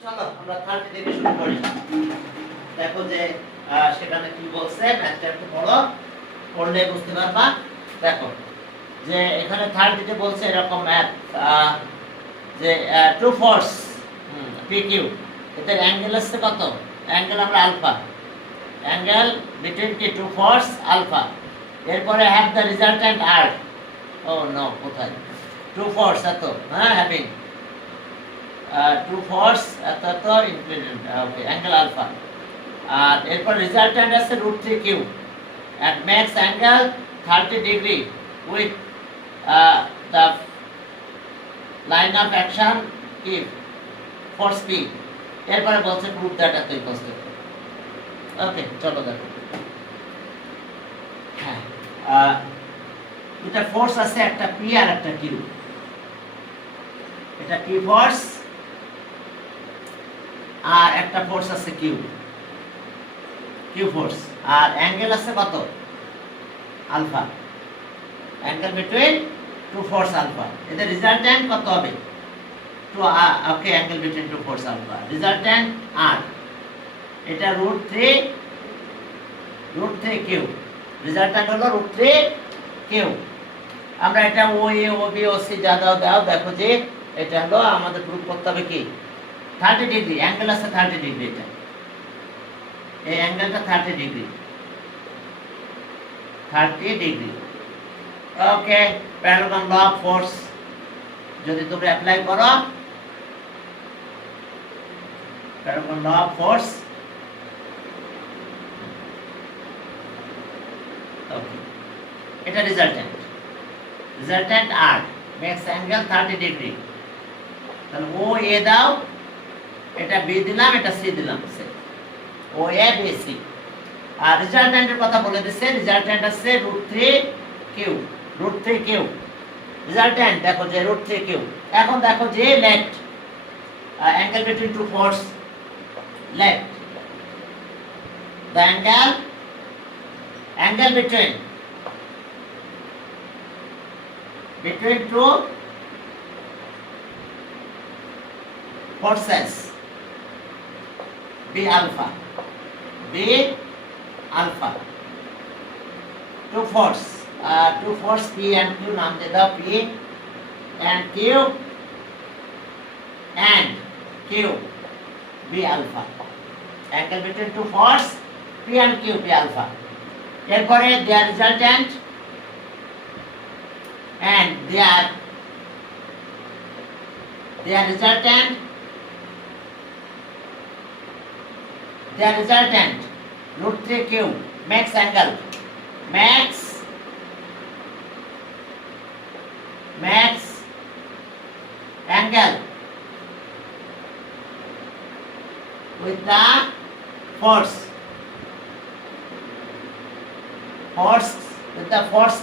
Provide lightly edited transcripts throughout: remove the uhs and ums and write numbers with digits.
চলো আমরা 30 থেকে শুরু করি। দেখো যে সেখানে কি বলছে, ম্যাথটা একটু পড়ো, পড়লে বুঝতে পারবা। দেখো যে এখানে 30 তে বলছে এরকম ম্যাথ যে টু ফোর্স PQ, এদের অ্যাঙ্গেল আছে কত? অ্যাঙ্গেল আমরা আলফা, অ্যাঙ্গেল বিটুইন কি টু ফোর্স আলফা। এরপরে হ্যাভ দ্য রিজাল্ট্যান্ট আর, ও নো কোথায়, টু ফোর্স এত, হ্যাঁ হ্যাভিং টু ফোর্স এত ইনক্লিনেন্ট, ওকে অ্যাঙ্গেল আলফা। আর এরপর রিজাল্ট্যান্ট আছে √3 Q and makes angle 30 degree with the line of action কি force P। এরপরে বলছে prove that এত ইকুয়াল টু, ওকে চলো দেখো। হ্যাঁ এটা ফোর্স আছে একটা P আর একটা Q, এটা P ফোর্স আর একটা ফোর্স আছে Q ফোর্স, আর অ্যাঙ্গেল আছে কত? Alpha, angle between two force alpha. এদের রিজাল্ট্যান্ট কত হবে? Two okay angle between two force alpha, resultant R, এটা √3 কিউ, রিজাল্ট্যান্ট হলো √3 কিউ। আমরা এটা ও এ ও বি ও সি যা দাও দেখো যে এটা হলো আমাদের প্রুফ করতে হবে কি 30 ডিগ্রি, অ্যাঙ্গেল আছে 30 ডিগ্রি, এটা এই অ্যাঙ্গেলটা 30 degree, okay. Parallel law of force যদি তোমরা অ্যাপ্লাই করো, parallel law of force, okay এটা resultant R makes angle 30 degree. তাহলে ও এ দাও, এটা বি দিলাম, এটা সি দিলাম, ও এ বি সি। আর রিজাল্ট্যান্টের কথা বলে দিচ্ছে, রিজাল্ট্যান্ট আছে √3 কিউ, রিজাল্ট্যান্ট দেখো যে √3 কিউ। এখন দেখো যে let angle between two force, let the angle between two forces B alpha, two force P and Q नाम दे दो, P and Q B alpha, angle between two force P and Q B alpha। এরপরে their resultant and their resultant √3 Q makes angle with the force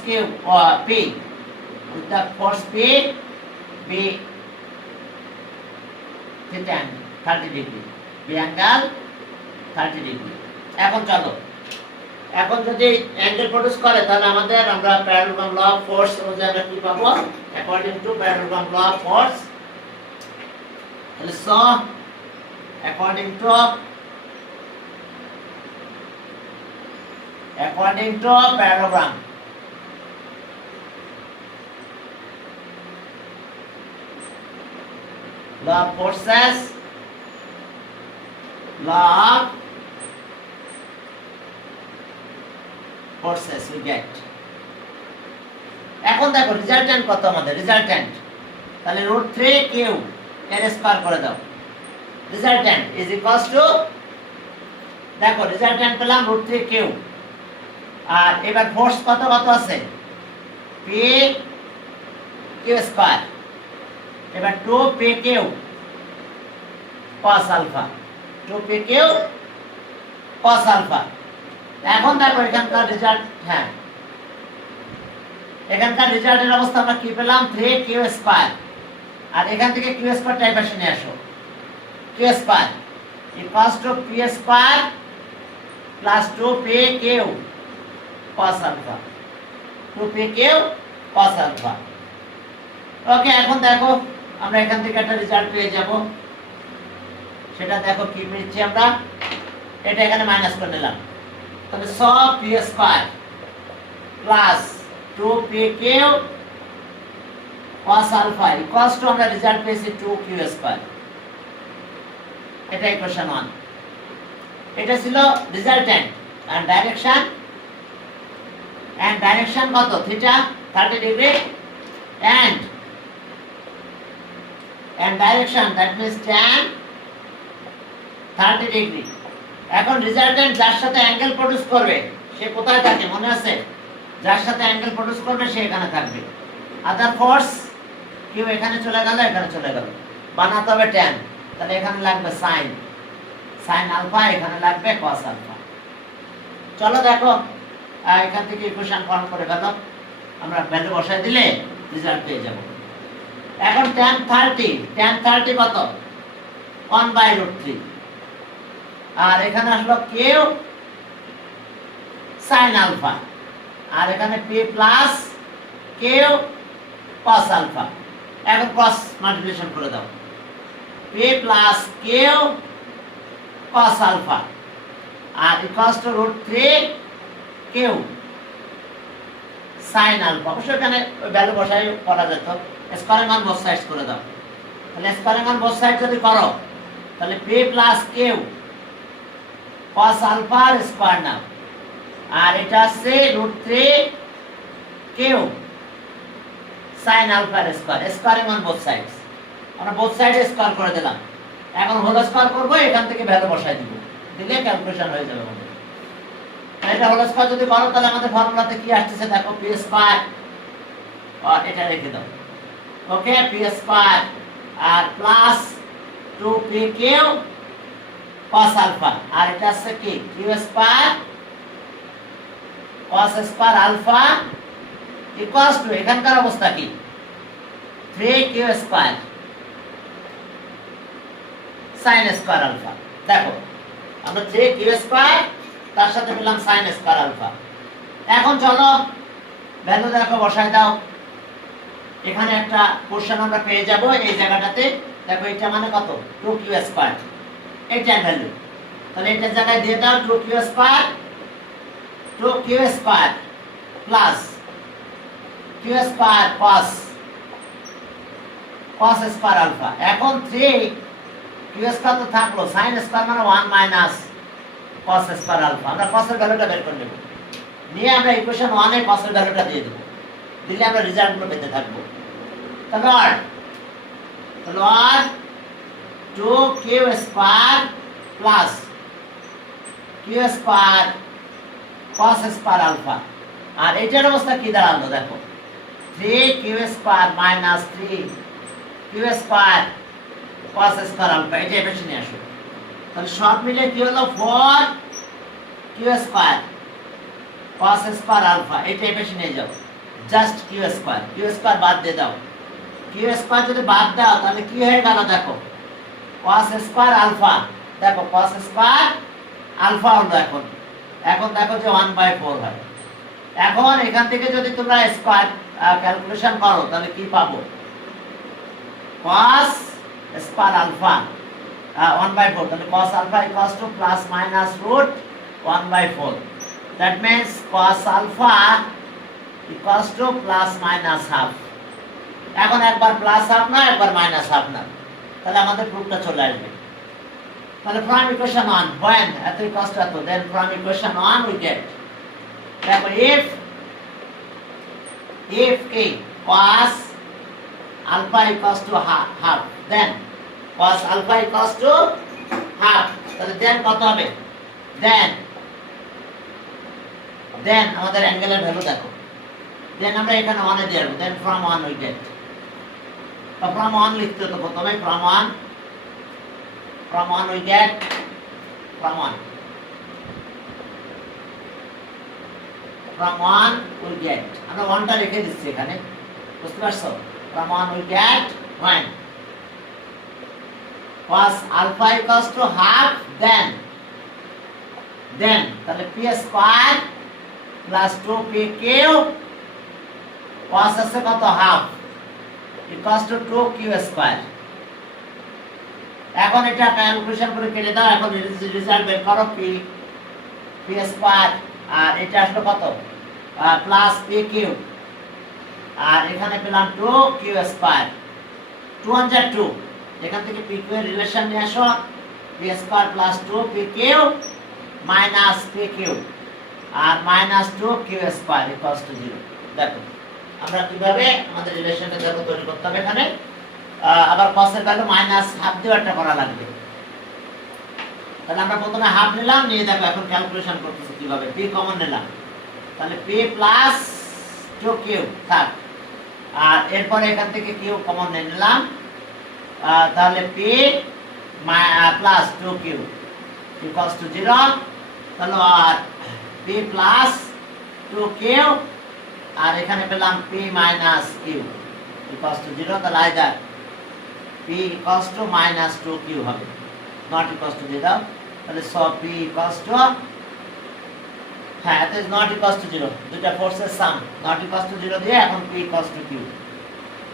Q or P, with the force P B theta 30 degree, B angle 30 degree। এখন চলো, এখন যদি angle produce করে তাহলে আমরা parallel law of force অনুযায়ী আমরা কি পাবো? According to parallel law of force, তাহলে so according to parallel law of forces, we get। এখন দেখো রিজাল্ট্যান্ট কত আমাদের, রিজাল্ট্যান্ট তাহলে √3 কিউ এর স্কয়ার করে দাও, রিজাল্ট্যান্ট ইজ ইকুয়ালস টু, দেখো রিজাল্ট্যান্ট পেলাম √3 কিউ। আর এবার ফোর্স কত আছে? P কিউ স্কয়ার, এবার 2 PQ cos alpha, 2 PQ cos alpha. এখন দেখো এখানকার রিজাল্ট, হ্যাঁ এখানকার রিজাল্টের অবস্থা আমরা কি পেলাম? 3Q স্কয়ার, আর এখান থেকে Q স্কয়ার টাইপ আসে নিয়ে আসো, Q square equals to P square plus 2 PQ cos alpha, 2 PQ cos alpha. Okay এখন দেখো আমরা এখান থেকে একটা রেজাল্ট পেয়ে যাব। সেটা দেখো কি পেয়েছি আমরা, এটা এখানে মাইনাস করে নিলাম, তাহলে সব P square plus 2pq cos alpha equals to আমরা রেজাল্ট পেয়েছি 2q স্কয়ার। এটা ইকুয়েশন 1। এটা ছিল রেজাল্ট্যান্ট আর ডাইরেকশন কত, theta 30 degree and direction that means tan 30 degree. এখন রেজাল্ট্যান্ট যার সাথে অ্যাঙ্গেল প্রডিউস করবে সে কোথায় থাকে মনে আছে? যার সাথে অ্যাঙ্গেল প্রডিউস করবে সে এখানে থাকবে। আদার ফোর্স কিউ এখানে চলে গেল, এখানে চলে গেল, বানাতে হবে tan, তাহলে এখানে লাগবে sin আলফা, এখানে লাগবে cos আলফা। চলো দেখো এখান থেকে ইকুয়েশন ফর্ম করে গেল, আমরা ভ্যালু বসায় দিলে রেজাল্ট পেয়ে যাব। এখন tan 30 কত, 1/√3, আর এখানে আসলো q sin আলফা, আর এখানে p plus q cos alpha. এখন ক্রস মাল্টিপ্লিকেশন করে দাও, p plus q cos alpha আর equals to √3q sin alpha. অবশ্য এখানে ভ্যালু বসাই করা যেত, স্কয়ারিং অন বোথ সাইডস করে দাও। তাহলে স্কয়ারিং অন বোথ সাইড যদি করো তাহলে p plus q cos alpha square নাও, আর এটা আছে √3q sin alpha square, squaring on both sides. আমরা বোথ সাইডে স্কয়ার করে দিলাম, এখন হোল স্কয়ার করব, এখান থেকে ভ্যালু বসাই দিব, দিলে ক্যালকুলেশন হয়ে যাবে আমাদের। এটা হোল স্কয়ার যদি করো তাহলে আমাদের ফর্মুলাতে কি আসছে দেখো, p স্কয়ার, আর এটা রেখে দাও, ওকে, p স্কয়ার আর প্লাস 2pq cos আলফা, আর এটা আছে কি q square cos square alpha equals to এখানকার অবস্থা কি 3q square sin square alpha. দেখো আমরা 3q স্কয়ার তার সাথে পেলাম sin স্কয়ার আলফা। এখন চলো ভ্যালু দেখো বসায় দাও, এখানে একটা কোশ্চেন আমরা পেয়ে যাব এই জায়গাটাতে। দেখো এটা মানে কত, 2q স্কয়ার, এইটার ভ্যালু, তাহলে এটার জায়গায় দিয়ে দাও 2q square plus q square cos square alpha. এখন 3q স্কয়ার তো থাকলো, sin স্কয়ার মানে 1 মাইনাস cos স্কয়ার আলফা। আমরা cos এর ভ্যালুটা বের করে নেব, নিয়ে আমরা ইকুয়েশন 1 এ cos এর ভ্যালুটা দিয়ে দেব, দিলে আমরা রেজাল্টগুলো পেতে থাকব। তাহলে 2q square plus q square cos square alpha, আর এটার অবস্থা কি দাঁড়ালো দেখো, 3q square minus 3q square cos square alpha. এটা এভাবে নিয়ে আসো, তাহলে সব মিলে কি হলো 4q square cos square alpha. এটা এভাবে নিয়ে যাও, জাস্ট q স্কয়ার বাদ দিয়ে দাও, q স্কয়ার যদি বাদ দাও তাহলে কি হয়ে গেল দেখো, cos স্কয়ার আলফা, দেখো cos স্কয়ার আলফা হলো এখন দেখো যে 1/4 হয়। এখন এখান থেকে যদি তোমরা স্কয়ার ক্যালকুলেশন করো তাহলে কি পাবো, cos স্কয়ার আলফা 1/4, তাহলে cos alpha equals to plus minus root 1/4, that means cos alpha equals to plus minus half. এখন একবার প্লাস হাফ না একবার মাইনাস হাফ না, তাহলে আমাদের প্রুফটা চলে আসবে। তাহলে from equation 1 when এত ইকুয়ালস টু এত, then from equation 1 we get, দেখো if a cos alpha equals to half, then cos alpha equals to half, তাহলে then কত হবে, then আমাদের অ্যাঙ্গেলের ভ্যালু দেখো, then আমরা এখানে 1 এ দিয়ে দেব, then from 1 we get, তো from 1 লিখতে তো প্রথমে from 1 we get, from 1 we get, আমরা 1টা লিখে দিচ্ছি এখানে, বুঝতে পারছো? from 1 we get when cos alpha equals to half, then তাহলে p square plus 2pq cos আছে কত half equals to 2q square, এখন এটা ক্যালকুলেশন করে কেটে দাও, এখন রেজাল্ট বের করো পি স্কয়ার, আর এটা আসলো কত প্লাস পি কিউ, আর এখানে পেলাম 2 কিউ স্কয়ার 202, এখান থেকে পি কিউ এর রিলেশন নিয়ে আসো, P square plus 2 P Q minus P Q আর minus 2 Q square equals to 0। দেখো আমরা কিভাবে আমাদের রিলেশনটা দেখো তৈরি করতে হবে। এখানে আবার cos এর ভ্যালু মাইনাস হাফ দিয়ে একটা করা লাগবে, তাহলে আমরা প্রথমে হাফ নিলাম, নিয়ে দেখো এখন ক্যালকুলেশন করতেছি কিভাবে। p কমন নিলাম, তাহলে p প্লাস 2 কিউ থাক, আর এরপর এখান থেকে কিউ কমন নিলাম, তাহলে p plus 2 Q equals to 0। তাহলে আর p প্লাস 2 কিউ আর এখানে পেলাম p minus Q equals to 0। তাহলে either p equals to minus 2 Q হবে, নট ইকুয়ালস টু দিয়ে দাও, তাহলে সো p ইকুয়ালস টু, হ্যাঁ, it is not equals to 0, দুটো ফোর্সের সাম not equals to 0 দিয়ে এখন p equals to q,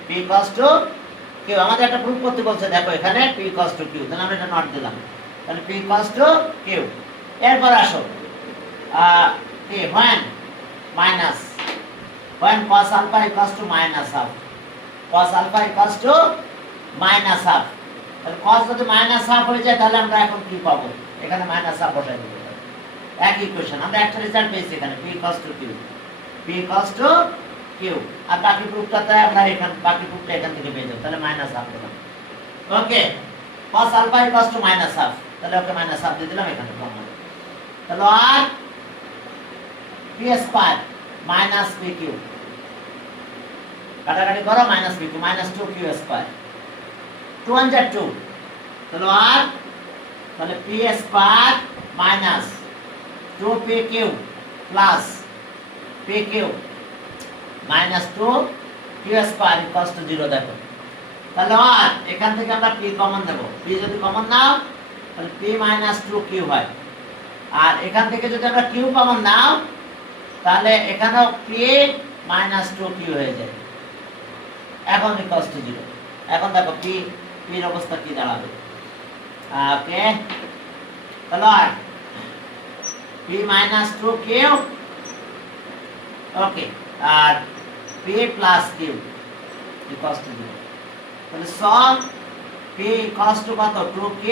p equals to q আমাদের একটা প্রুফ করতে বলছে, দেখো এখানে p equals to q, তাহলে আমরা এটা নট দিলাম, তাহলে p equals to q। এরপর আসো p when minus when cos alpha equals to minus half, cos alpha equals to minus half, তাহলে cos যদি minus half হয়ে যায় তাহলে আমরা এখন কি পাবো, এখানে minus half বসাই দেব, এক ইকুয়েশন আমরা একটা রেজাল্ট পেয়েছি এখানে p equals to q, p equals to q, আর বাকি প্রুফটাতে আমরা বাকি প্রুফটা এখান থেকে পেয়ে যাব, তাহলে মাইনাস হাফ দিলাম। ওকে, cos alpha equals to minus half, তাহলে ওকে মাইনাস হাফ দিয়ে দিলাম এখানে কমন, তাহলে আর p square minus p q, কাটাকাটি করো, minus p q minus 2 q square 202, তাহলে আর তাহলে p square minus 2pq plus pq minus 2q square equals to 0। দেখো তাহলে আর এখান থেকে আমরা p কমন নেব, p যদি কমন নাও তাহলে p minus 2q হয়, আর এখান থেকে যদি আমরা q কমন নাও তাহলে এখানেও p minus 2q হয়ে যায়, এখন equals to 0। এখন দেখো p এর অবস্থা কি দাঁড়াবে, ওকে, তাহলে আর p minus 2q, okay, R p plus q equals to 0, তাহলে সব p equals to কত 2q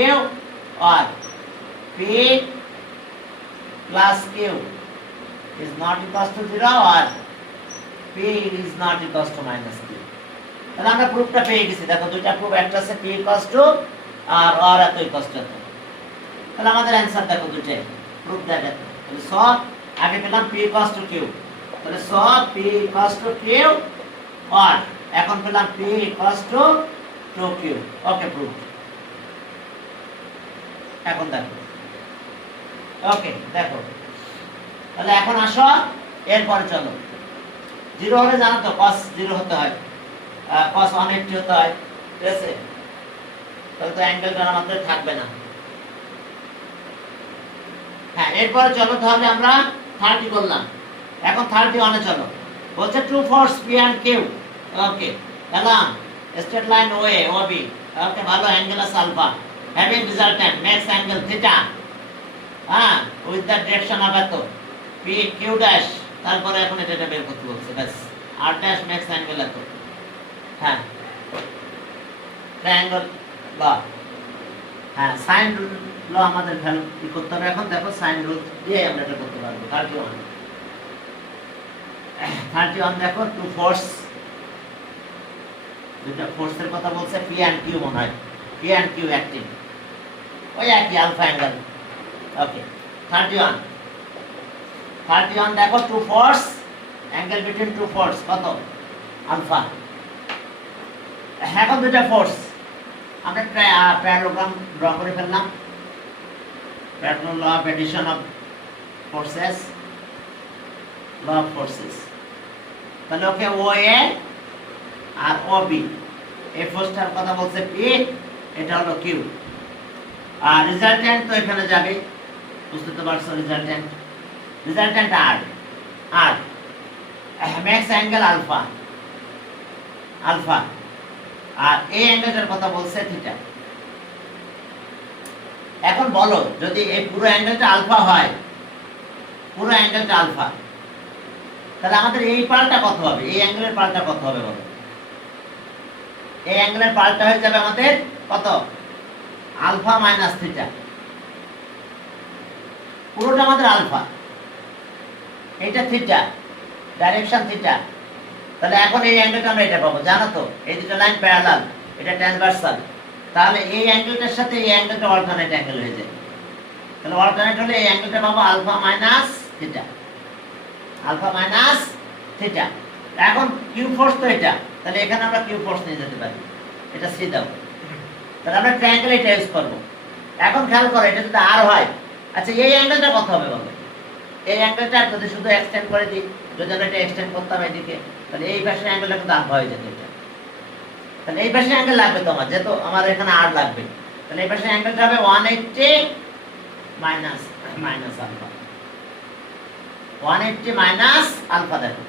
R p plus q is not equals to 0 R p is not equals to minus q। তাহলে আমরা প্রুফটা পেয়ে গেছি, দেখো দুইটা প্রুফ, একটা আছে p equals to আর এত equals to এত, তাহলে আমাদের অ্যানসার দেখো দুইটাই প্রুফ দেখো, তাহলে সব আগে পেলাম p equals to q, তাহলে সব p equals to q আর এখন পেলাম p equals to 2q, okay proof. এখন দেখো, ওকে দেখো, তাহলে এখন আসো এরপরে চলো, 0 হলে জানো তো cos 0 হতে হয়, cos 180 হতে হয়, ঠিক আছে, তাহলে তো অ্যাঙ্গেলটা আমাদের থাকবে না। হ্যাঁ, এরপরে চলো তাহলে আমরা 30 করলাম, এখন 31 এ চলো, বলছে two force p and q, okay, এলাম straight line OA OB, okay, ভালো angle as alpha having resultant makes angle theta, হ্যাঁ, উইথ দ্য ডিরেকশন অফ এত p q ড্যাশ, তারপরে এখন এটা বের করতে বলছে, ব্যাস r ড্যাশ মেক্স অ্যাঙ্গেল এত, হ্যাঁ, ট্রায়াঙ্গেল ল, হ্যাঁ, সাইন ল আমাদের ভ্যালু কি করতে হবে, এখন দেখো সাইন রুল দিয়ে আমরা এটা করতে পারবো। 31 দেখো টু ফোর্স, দুটো ফোর্সের কথা বলছে, p and q মনে হয়, p and q অ্যাক্টিং, ওই একই আলফা অ্যাঙ্গেল, ওকে। 31 দেখো two force, angle between two force কত আলফা, এখন দুটো ফোর্স আমরা প্যারালোগ্রাম ড্র করে ফেললাম, parallelogram law of addition of forces, law of forces, তাহলে ওকে ও এ আর ও বি, এই ফোর্সটার কথা বলছে p, এটা হলো q, আর রিজাল্টেন্ট তো এখানে যাবে, বুঝতে তো পারছো, resultant r makes angle alpha, আর এই অ্যাঙ্গেলটার কথা বলছে থিটা, এখন বলো যদি এই পুরো অ্যাঙ্গেলটা আলফা হয়, পুরো অ্যাঙ্গেলটা আলফা, তাহলে আমাদের এই পালটা কত হবে, এই অ্যাঙ্গেলের পালটা কত হবে বলো? এই অ্যাঙ্গেলের পালটা হয়ে যাবে আমাদের কত? Alpha minus theta. পুরোটা আমাদের আলফা, এটা থিটা, ডাইরেকশন থিটা। তাহলে এখন এই অ্যাঙ্গেলটা আমরা এটা পাবো, জানো তো এই দুটো লাইন প্যারালাল, এটা ট্রান্সভার্সাল। তাহলে এই অ্যাঙ্গেলটার সাথে এই অ্যাঙ্গেলটা অল্টারনেট অ্যাঙ্গেল হয়ে যায়। তাহলে অল্টারনেট হলে এই অ্যাঙ্গেলটা পাবো alpha minus theta, alpha minus theta. এখন কিউ ফোর্স তো এটা, তাহলে এখানে আমরা কিউ ফোর্স নিয়ে যেতে পারি, এটা সি দাও। তাহলে আমরা ট্রায়াঙ্গেল এটা ইউজ করব। এখন খেয়াল করো এটা যদি আর হয়, আচ্ছা এই অ্যাঙ্গেলটা কত হবে বলো? এই অ্যাঙ্গেলটা যদি শুধু এক্সটেন্ড করে দিই, যদি আমরা এটা এক্সটেন্ড করতাম এদিকে, তাহলে এই পাশের অ্যাঙ্গেলটা কিন্তু আলফা হয়ে যেত এটা। তাহলে এই পাশের অ্যাঙ্গেল লাগবে তো আমার, যেহেতু আমার এখানে আর লাগবে, তাহলে এই পাশের অ্যাঙ্গেলটা হবে 180 মাইনাস আলফা, 180 মাইনাস আলফা। দেখো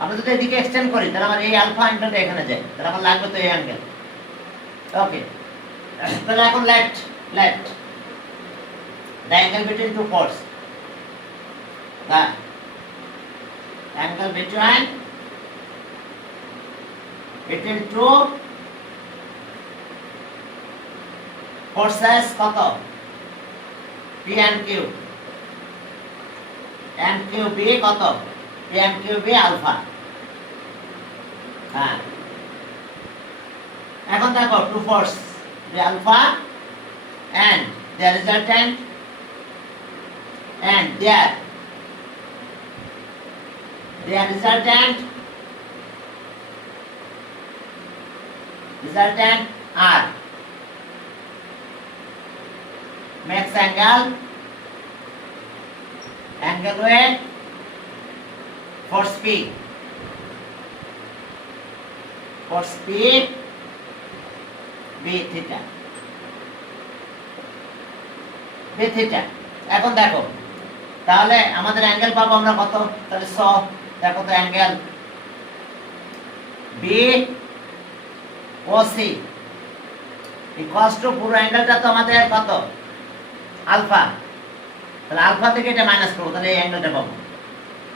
আমরা যদি এদিকে এক্সটেন্ড করি তাহলে আমার এই আলফা অ্যাঙ্গেলটা এখানে যায়, তাহলে আমার লাগবে তো এই অ্যাঙ্গেল। ওকে, তাহলে এখন late the angle between two chords, the angle between two forces কত? P and Q, and QB কত? P and QB alpha. হ্যাঁ, এখন দেখো two force, alpha and their resultant and their resultant R makes angle with force P B theta, B theta। এখন দেখো তাহলে আমাদের angle পাবো আমরা কত? তাহলে দেখো তো angle B O C equals to পুরো অ্যাঙ্গেলটা তো আমাদের কত? আলফা। তাহলে আলফা থেকে এটা মাইনাস করবো, তাহলে এই অ্যাঙ্গেলটা পাবো,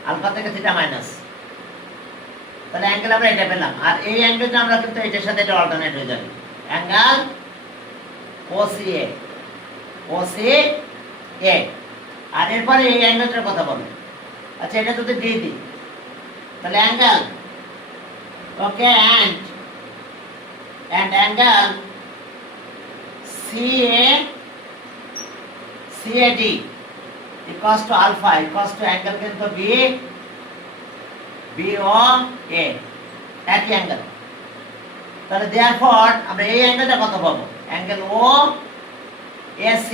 আলফা থেকে থিটা মাইনাস। তাহলে অ্যাঙ্গেল আমরা এটা পেলাম, আর এই অ্যাঙ্গেলটা আমরা কিন্তু এটার সাথে এটা অল্টারনেট হয়ে যাবে, অ্যাঙ্গেল OCA। আর এরপরে এই অ্যাঙ্গেলটার কথা বলো। আচ্ছা এটা যদি দিয়ে দিই তাহলে angle, okay, and angle CAD equals to alpha equals to angle কিন্তু BOA, একই অ্যাঙ্গেল। তাহলে দেয়ারফর আমরা এই অ্যাঙ্গেলটা কত পাবো? অ্যাঙ্গেল OAC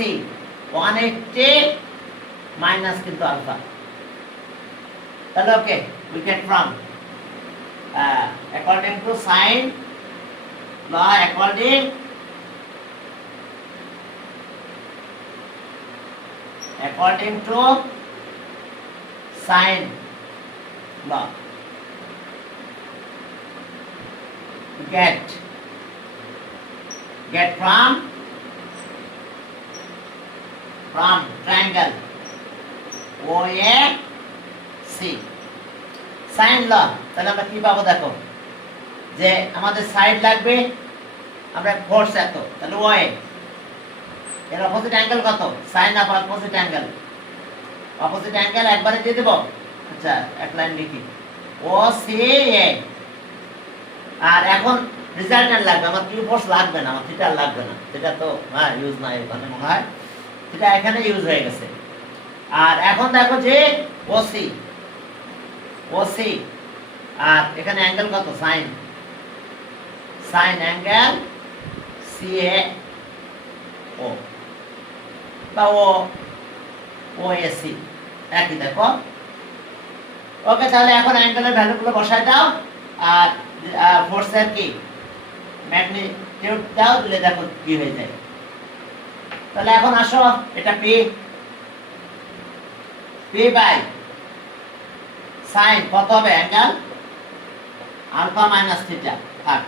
180 মাইনাস কিন্তু আলফা। তাহলে okay, we get from according to sine law, according to sine law, get from triangle OAC sine law. তাহলে আমরা কি পাবো দেখো, যে আমাদের সাইড লাগবে, আমরা ফোর্স এত, তাহলে OA এর অপোজিট অ্যাঙ্গেল কত? Sine of opposite angle, opposite angle একবারে দিয়ে দেব। আচ্ছা এক লাইন লিখি OCA। আর এখন রেজাল্টেন্ট লাগবে, আমার কিউ ফোর্স লাগবে না, আমার থিটা লাগবে না, থিটা তো ইউজ নাই এখানে, মনে হয় থিটা এখানে ইউজ হয়ে গেছে। আর এখন দেখো যে OC আর এখানে অ্যাঙ্গেল কত? সাইন অ্যাঙ্গেল CAO বা OAC একই, দেখো। ওকে, তাহলে এখন অ্যাঙ্গেলের ভ্যালুগুলো বসায় দাও, আর ফোর্সের কি ম্যাগনিটিউড দাও, দিলে দেখো কি হয়ে যায়। তাহলে এখন আসো, এটা P বাই সাইন কত হবে? অ্যাঙ্গেল আলফা মাইনাস থিটা থাক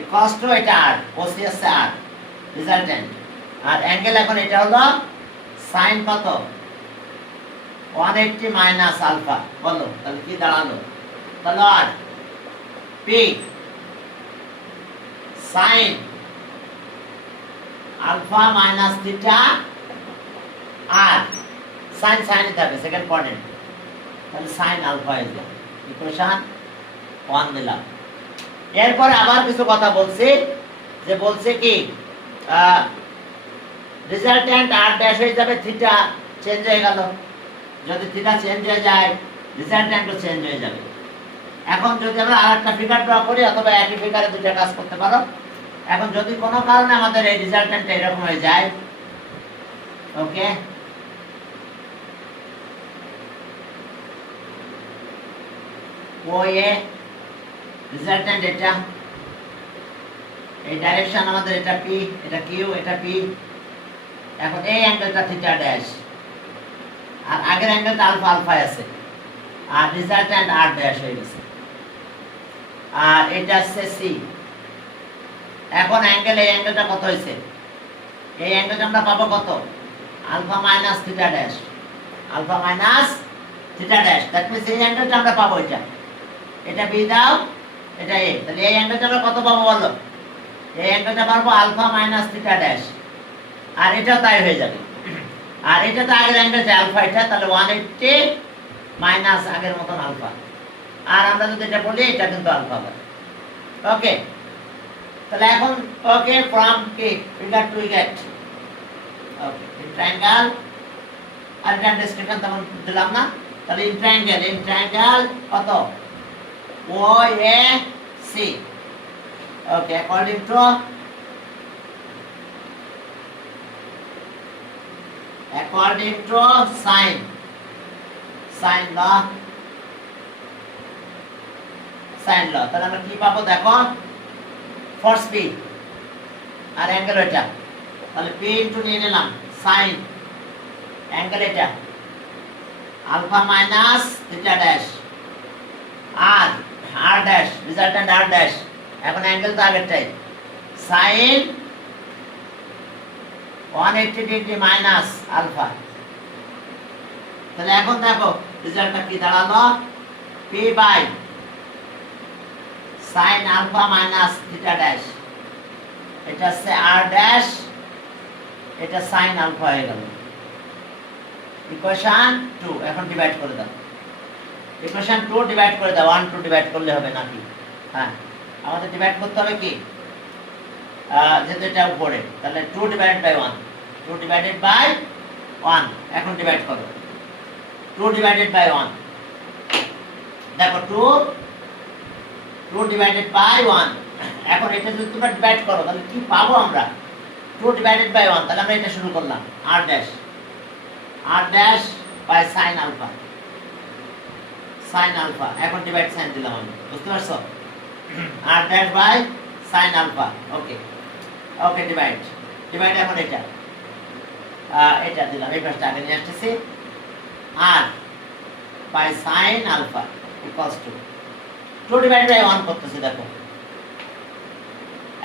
ইকুয়ালস টু এটা R, OC আছে R রেজাল্টেন্ট আর অ্যাঙ্গেল এখন এটা হলো sin কত 180 মাইনাস আলফা বলো তাহলে কি দাঁড়ালো তাহলে আর p sin alpha minus theta আর sin sin থাকবে সেকেন্ড কোঅর্ডিনেট তাহলে sin আলফা ইজ ইকুয়েশন 1 দিলাম এরপরে আবার কিছু কথা বলছি যে বলছে কি রেজাল্ট্যান্ট আর ড্যাশ হয়ে যাবে থিটা চেঞ্জ হয়ে গেল যদি থিটা চেঞ্জ হয়ে যায় রেজাল্ট্যান্টও চেঞ্জ হয়ে যাবে এখন যদি আমরা আরেকটা ফিগার ড্র করি অথবা একই ফিগারে দুটো কাজ করতে পারো এখন যদি কোনো কারণে আমাদের এই রেজাল্ট্যান্ট এরকম হয়ে যায় ওকে ও এ রেজাল্ট্যান্ট এটা এই ডাইরেকশন আমাদের এটা পি এটা কিউ এটা পি এখন এই অ্যাঙ্গেলটা থিটা ড্যাশ আর আগের অ্যাঙ্গেলটা আলফা আলফা আছে আর রেজাল্ট্যান্ট আর ড্যাশ হয়ে গেছে আর এটা হচ্ছে সি এখন অ্যাঙ্গেল এই অ্যাঙ্গেলটা কত হয়েছে এই অ্যাঙ্গেলটা আমরা পাবো কত alpha minus theta dash alpha minus theta dash that means এই অ্যাঙ্গেলটা আমরা পাবো এটা বি দাও এটা এ তাহলে এই অ্যাঙ্গেলটা আমরা কত পাবো বলো এই অ্যাঙ্গেলটা পাবো আলফা মাইনাস থিটা ড্যাশ আর এটাও তাই হয়ে যাবে আর এটা তো আগের অ্যাঙ্গেলটা আলফা এটা তাহলে 180 মাইনাস আগের মতন আলফা আর আমরা যদি এটা বলি এটা কিন্তু আলফা হবে ওকে তাহলে এখন ওকে ফ্রম কি figure to get okay triangle আর এটা ডেসক্রিপশন তেমন দিলাম না তাহলে ইন ট্রায়াঙ্গেল কত O A C okay according to sin law তাহলে আমরা কি পাবো দেখো ফোর্স p আর অ্যাঙ্গেল এটা তাহলে p ইনটু নিয়ে নিলাম sin অ্যাঙ্গেল এটা আলফা মাইনাস থিটা ড্যাশ আর r dash resultant r dash এখন অ্যাঙ্গেল তো আগেরটাই sin 180 ডিগ্রি মাইনাস আলফা তাহলে এখন দেখো রেজাল্টটা কি দাঁড়ালো p by sin alpha minus theta dash এটা হচ্ছে r ড্যাশ এটা sin আলফা হয়ে গেল ইকুয়েশন 2 এখন ডিভাইড করে দাও ইকুয়েশন 2 ডিভাইড করে দাও 1 2 ডিভাইড করলে হবে নাকি হ্যাঁ আমাদের ডিভাইড করতে হবে কি যেহেতু এটা উপরে তাহলে 2 ডিভাইডেড বাই 1 2 ডিভাইডেড বাই 1 এখন ডিভাইড করো 2 ডিভাইডেড বাই 1 দেখো 2 ডিভাইডেড বাই 1 এখন এটা যদি তোমরা ডিভাইড করো তাহলে কি পাবো আমরা 2 ডিভাইডেড বাই 1 তাহলে আমরা এটা শুরু করলাম r dash by sin alpha এখন ডিভাইড সাইন দিলাম আমি বুঝতে পারছো r dash by sin alpha okay divide এখন এটা দিলাম এই পাশটা আগে নিয়ে আসতেছি r by sin alpha equals to 2 divide by 1 করতেছি দেখো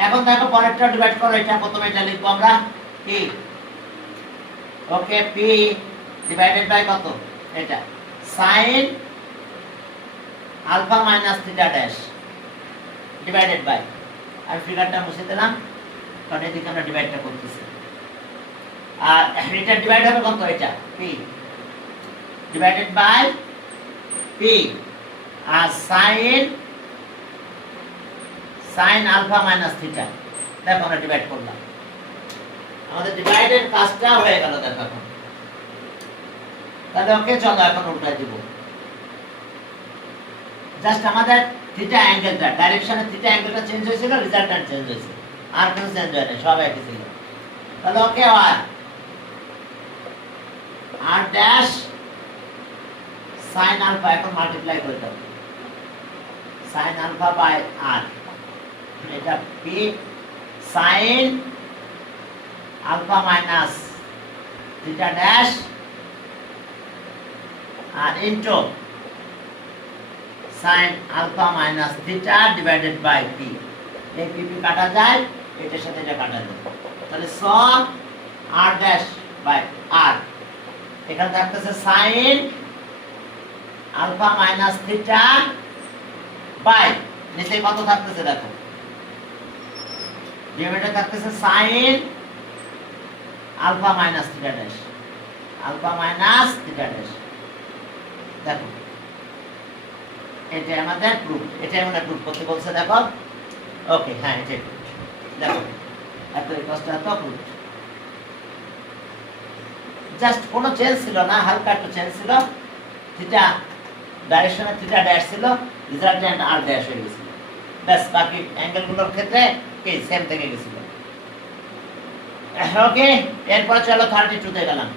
এখন দেখো পরেরটা ডিভাইড করো এটা প্রথমে এটা লিখবো আমরা p okay p divided by কত এটা sin alpha minus theta dash divided by আমি ফিগারটা মুছে দিলাম কারণ এদিকে আমরা ডিভাইডটা করতেছি আর এটা ডিভাইড হবে কত এটা p ডিভাইডেড বাই p আর sin আলফা মাইনাস থিটা দেখো আমরা ডিভাইড করলাম আমাদের ডিভাইডেড কাজটা হয়ে গেল দেখো এখন তাহলে ওকে চলো এখন উল্টাই দিব জাস্ট আমাদের থিটা অ্যাঙ্গেলটা ডাইরেকশনে থিটা অ্যাঙ্গেলটা চেঞ্জ হয়েছিল রেজাল্ট্যান্ট চেঞ্জ হয়েছে আর কোনো চেঞ্জ হয় না সব একই ছিল তাহলে okay r dash sin alpha এখন মাল্টিপ্লাই করে দাও sin আলফা বাই r এটা p sin alpha minus theta dash আর into sin alpha minus theta divided by p এই p কাটা যায় এটার সাথে এটা কাটা যায় তাহলে সব আর ড্যাশ বাই আর, এখানে থাকতেছে sine alpha minus theta by নিচে কত থাকতেছে দেখো, ডিনোমিনেটর থাকতেছে sine alpha minus theta dash, alpha minus theta dash. দেখো এটা আমাদের প্রুফ, এটা আমরা প্রুফ করতে বলছে দেখো। ওকে হ্যাঁ এটা দেখো এত কষ্ট এত প্রুফ, জাস্ট কোনো চেঞ্জ ছিল না, হালকা একটু চেঞ্জ ছিল, থিটা ডাইরেকশনে থিটা ড্যাশ ছিল, রেজাল্টেন্ট আর ড্যাশ হয়ে গেছিল, ব্যাস বাকি অ্যাঙ্গেলগুলোর ক্ষেত্রে কি সেম থেকে গেছিল। ওকে এরপর চলো 32 তে গেলাম।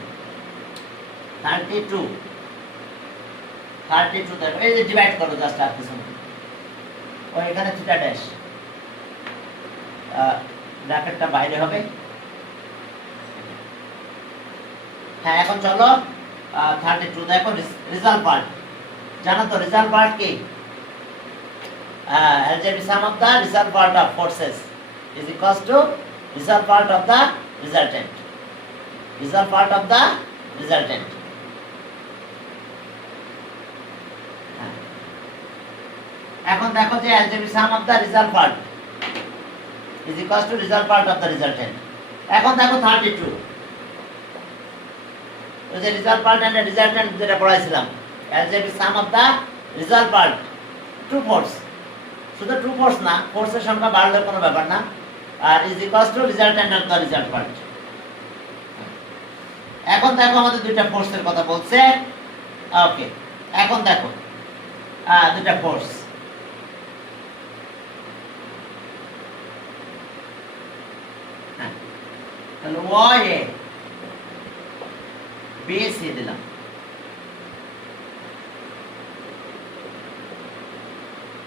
32 দেখো এই যে ডিভাইড করো জাস্ট আর কিছু না, ও এখানে থিটা ড্যাশ ব্র্যাকেটটা বাইরে হবে। হ্যাঁ এখন চলো 32 দেখো রেজাল্ট পার্ট, জানো তো রেজাল্ট পার্ট কি? algebraic sum of the result part of forces is equals to result part of the resultant, result part of the resultant। এখন দেখো যে algebraic sum of the result part is equals to result part of the resultant। এখন দেখো 32 ওই যে result part and resultant যেটা পড়াইছিলাম, algebraic sum of the result part two force, শুধু টু ফোর্স না, ফোর্সের সংখ্যা বাড়লে কোনো ব্যাপার না, আর is equals to resultant of the result part। এখন দেখো আমাদের দুইটা ফোর্সের কথা বলছে। ওকে এখন দেখো দুইটা ফোর্স, তাহলে ওয়ে বি সি দিলাম,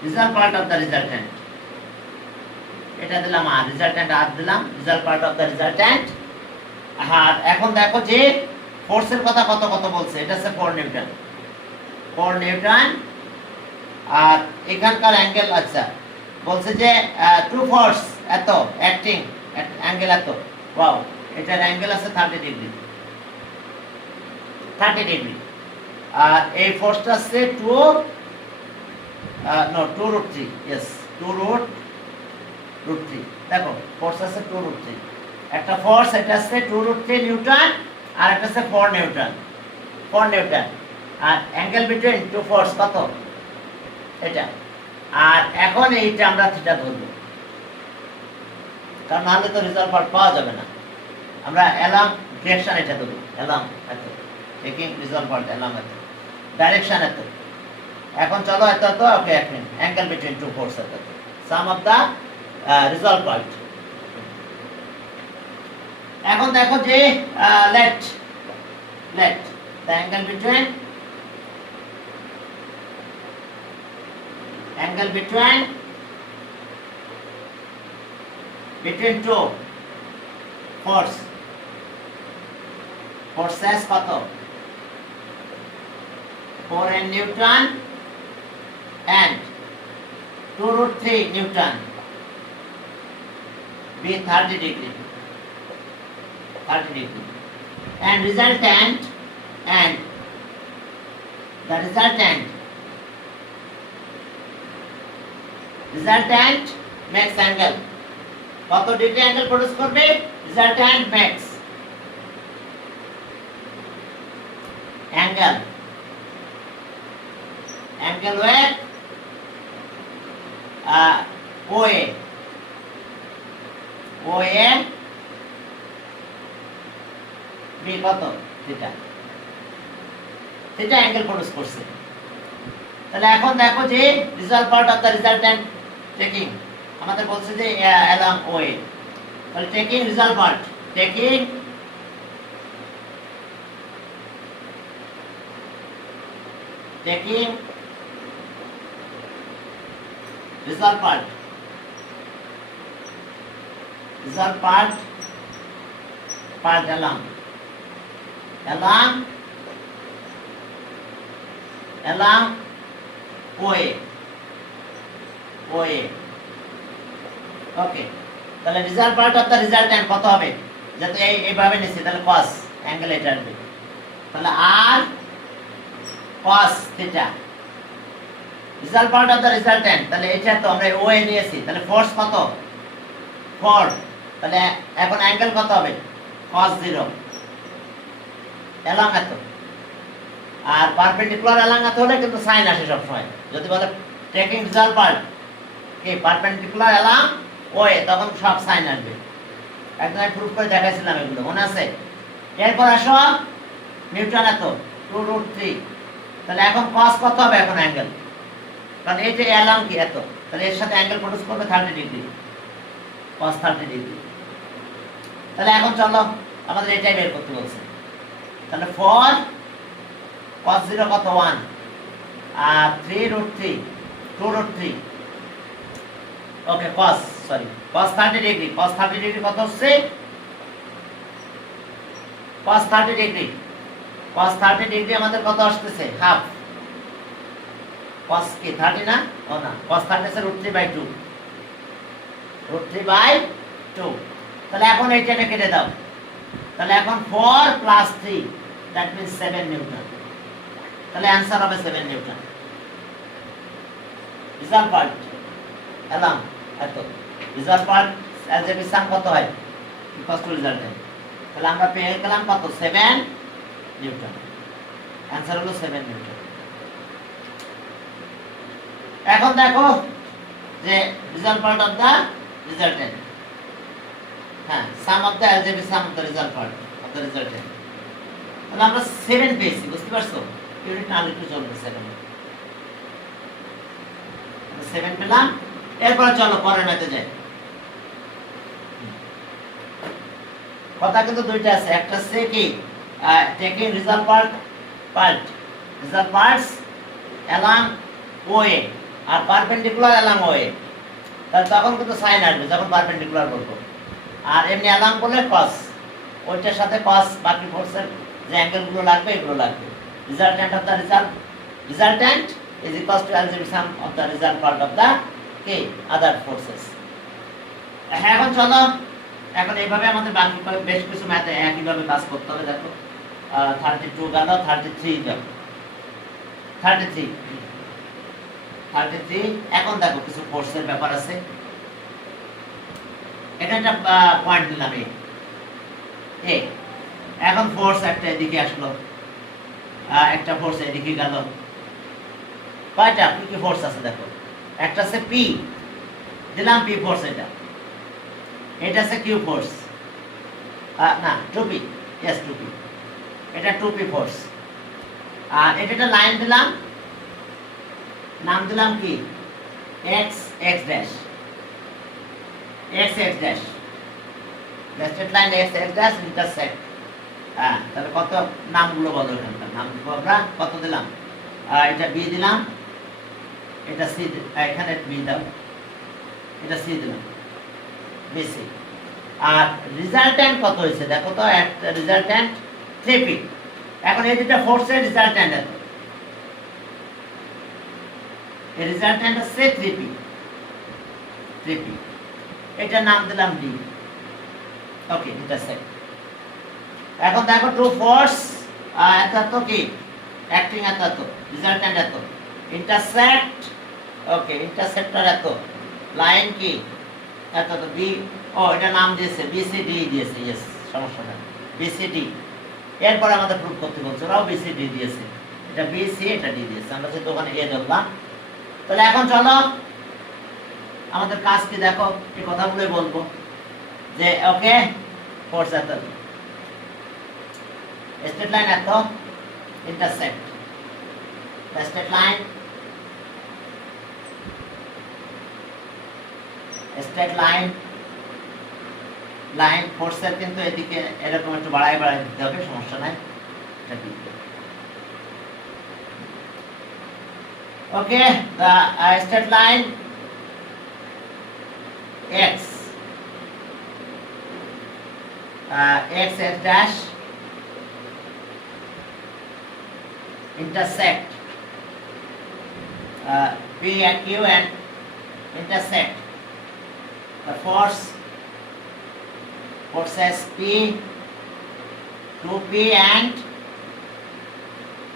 result part of the resultant এটা দিলাম, আর রিজাল্টেন্ট আর দিলাম, result part of the resultant। আর এখন দেখো যে ফোর্সের কথা কত কত বলছে, এটা হচ্ছে 4 নিউটন, 4 নিউটন। আর এখানকার অ্যাঙ্গেল আচ্ছা বলছে যে টু ফোর্স এত অ্যাক্টিং অ্যাঙ্গেল এত, ওয়াও এটার অ্যাঙ্গেল আছে 30 ডিগ্রি, 30 ডিগ্রি। আর এই ফোর্সটা আছে 2 √3, yes 2√3। দেখো ফোর্স আছে 2√3, একটা ফোর্স এটা আছে 2√3 নিউটন আর একটা আছে 4 নিউটন, 4 নিউটন। আর অ্যাঙ্গেল বিটুইন টু ফোর্স কত এটা, আর এখন এইটা আমরা থিটা ধরব, কারণ নাহলে তো রেজাল্ট পার্ট পাওয়া যাবে না। আমরা অ্যালং ডিরেকশন এটা ধরব, অ্যালং এত টেকিং রেজাল্ট পার্ট অ্যালং এত ডাইরেকশন এত। এখন চলো এত এত ওকে এক minute, angle between two force এত, sum of the result part. এখন দেখো যে let the angle between two forces কত 4 newton and 2√3 newton be 30 degree and resultant makes angle কত ডিগ্রি অ্যাঙ্গেল প্রডিউস করবে, resultant makes angle with OA B কত থিটা অ্যাঙ্গেল প্রডিউস করছে। তাহলে এখন দেখো যে result part of the resultant taking আমাদের বলছে যে অ্যালং ওয়ে, তাহলে taking result part, taking result part along way okay. তাহলে result part of the resultant কত হবে, যেহেতু এইভাবে নিচ্ছি তাহলে cos অ্যাঙ্গেল এটা আসবে, তাহলে r cos theta result part of the resultant, তাহলে এটা তো আমরা ও এ নিয়েছি, তাহলে ফোর্স কত 4, তাহলে এখন অ্যাঙ্গেল কত হবে cos 0 এলং এত, আর পারপেন্ডিকুলার এলং এত হলে কিন্তু সাইন আসে সব সময়। যদি বলে টেকিং রেজাল্ট পার্ট কি পারপেন্ডিকুলার এলং ও এ, তখন সব সাইন আসবে। একদম আমি প্রুফ করে দেখাইছিলাম এগুলো, মনে আছে? এরপর আসো নিউটন এত 2√3, তাহলে এখন cos কত হবে এখন অ্যাঙ্গেল, কারণ এই যে এলং কি এত, তাহলে এর সাথে অ্যাঙ্গেল প্রডিউস করবে 30 ডিগ্রি, cos 30 ডিগ্রি। তাহলে এখন চলো আমাদের এটাই বের করতে বলছে, তাহলে 4 cos 0 কত 1 আর 3√3 2√3, ওকে cos 30 ডিগ্রি, cos 30 ডিগ্রি কত হচ্ছে cos 30 ডিগ্রি, cos 30 ডিগ্রি আমাদের কত আসতেছে হাফ, cos কি 30 না, ও না, cos 30 আছে √3/2, √3/2, তাহলে এখন এইটাকে কেটে দাও, তাহলে এখন 4 + 3 দ্যাট মিন্স 7 নিউটন, তাহলে অ্যানসার হবে 7 নিউটন। রেজাল্ট পার্ট এলাম এত, রেজাল্ট পার্ট অ্যালজেব্রিক সাম কত হয় ইকুয়াল টু রেজাল্টেন্ট, তাহলে আমরা পেয়ে গেলাম কত 7 নিউটন, অ্যানসার হলো 7 নিউটন। এখন দেখো যে result part of the resultant, হ্যাঁ sum of the algebraic sum of the result part of the resultant, তাহলে আমরা 7 পেয়েছি, বুঝতে পারছো? ইউনিট না একটু চলবে 7 পেলাম। এরপর চলো পরের ম্যাথে যাই। কথা কিন্তু দুইটা আছে, একটা আছে কি taking result parts along OA আর পারপেন্ডিকুলার অ্যালং ওএ, তাহলে তখন কিন্তু সাইন আসবে যখন পারপেন্ডিকুলার বলবো, আর এমনি অ্যালং বললে cos, ওইটার সাথে cos বাকি ফোর্সের যে অ্যাঙ্গেলগুলো লাগবে এগুলো লাগবে। Resultant of the resultant is equals to algebraic sum of the result part of the other forces. এখন চলো এখন এইভাবে আমাদের বাকি বেশ কিছু ম্যাথে একইভাবে কাজ করতে হবে। দেখো 32 গেল, 33 গেল, 33 এখন দেখো কিছু ফোর্সের ব্যাপার আছে। এখানে একটা পয়েন্ট দিলাম এ, এখন ফোর্স একটা এদিকে আসলো, একটা ফোর্স এদিকে গেল, কয়টা কি ফোর্স আছে দেখো, একটা আছে পি দিলাম, পি ফোর্স, এটা আছে কিউ ফোর্স, না 2p, यस 2p, এটা 2p ফোর্স, আর এটা একটা লাইন দিলাম, নাম দিলাম কি x x dash, x x dash, straight line x x dash intersect. তাহলে কত নামগুলো বলো, এখানকার নাম দিব আমরা, কত দিলাম, এটা বি দিলাম, এটা সি, এখানে বি দাও, এটা সি দিলাম, বিসি। আর রেজাল্টেন্ট কত হয়েছে দেখো তো, একটা রেজাল্টেন্ট 3p। এখন এই দুটো ফোর্সের রেজাল্টেন্ট এত, এই রেজাল্টেন্ট আছে 3p, এটা নাম দিলাম ডি, ওকে ইন্টারসেক্ট। এখন দেখো টু ফোর্স এত কি অ্যাক্টিং এত, রেজাল্টেন্ট এত, ইন্টারসেক্ট, ওকে ইন্টারসেক্টর এত, লাইন কি এত তো বি, ও এটা নাম দিয়েছে বিসিডি দিয়েছে, यस সমস্যা নেই বিসিডি। এরপর আমাদের প্রুফ করতে বলছে, ওরাও বিসিডি দিয়েছে, এটা বিসি এটা ডি দিয়েছে, আমরা যে দোকানে এ ধরলাম। তাহলে এখন চলো আমাদের কাজ কি দেখো, এই কথাগুলোই বলবো যে ওকে ফোর্স এত, স্ট্রেট লাইন এত, intersect straight line, straight line ফোর্সের কিন্তু এদিকে এরকম একটু বাড়াই দিতে হবে, সমস্যা নাই, ওকে। the straight line x x dash intersect p and q and intersect the force forces P, 2P and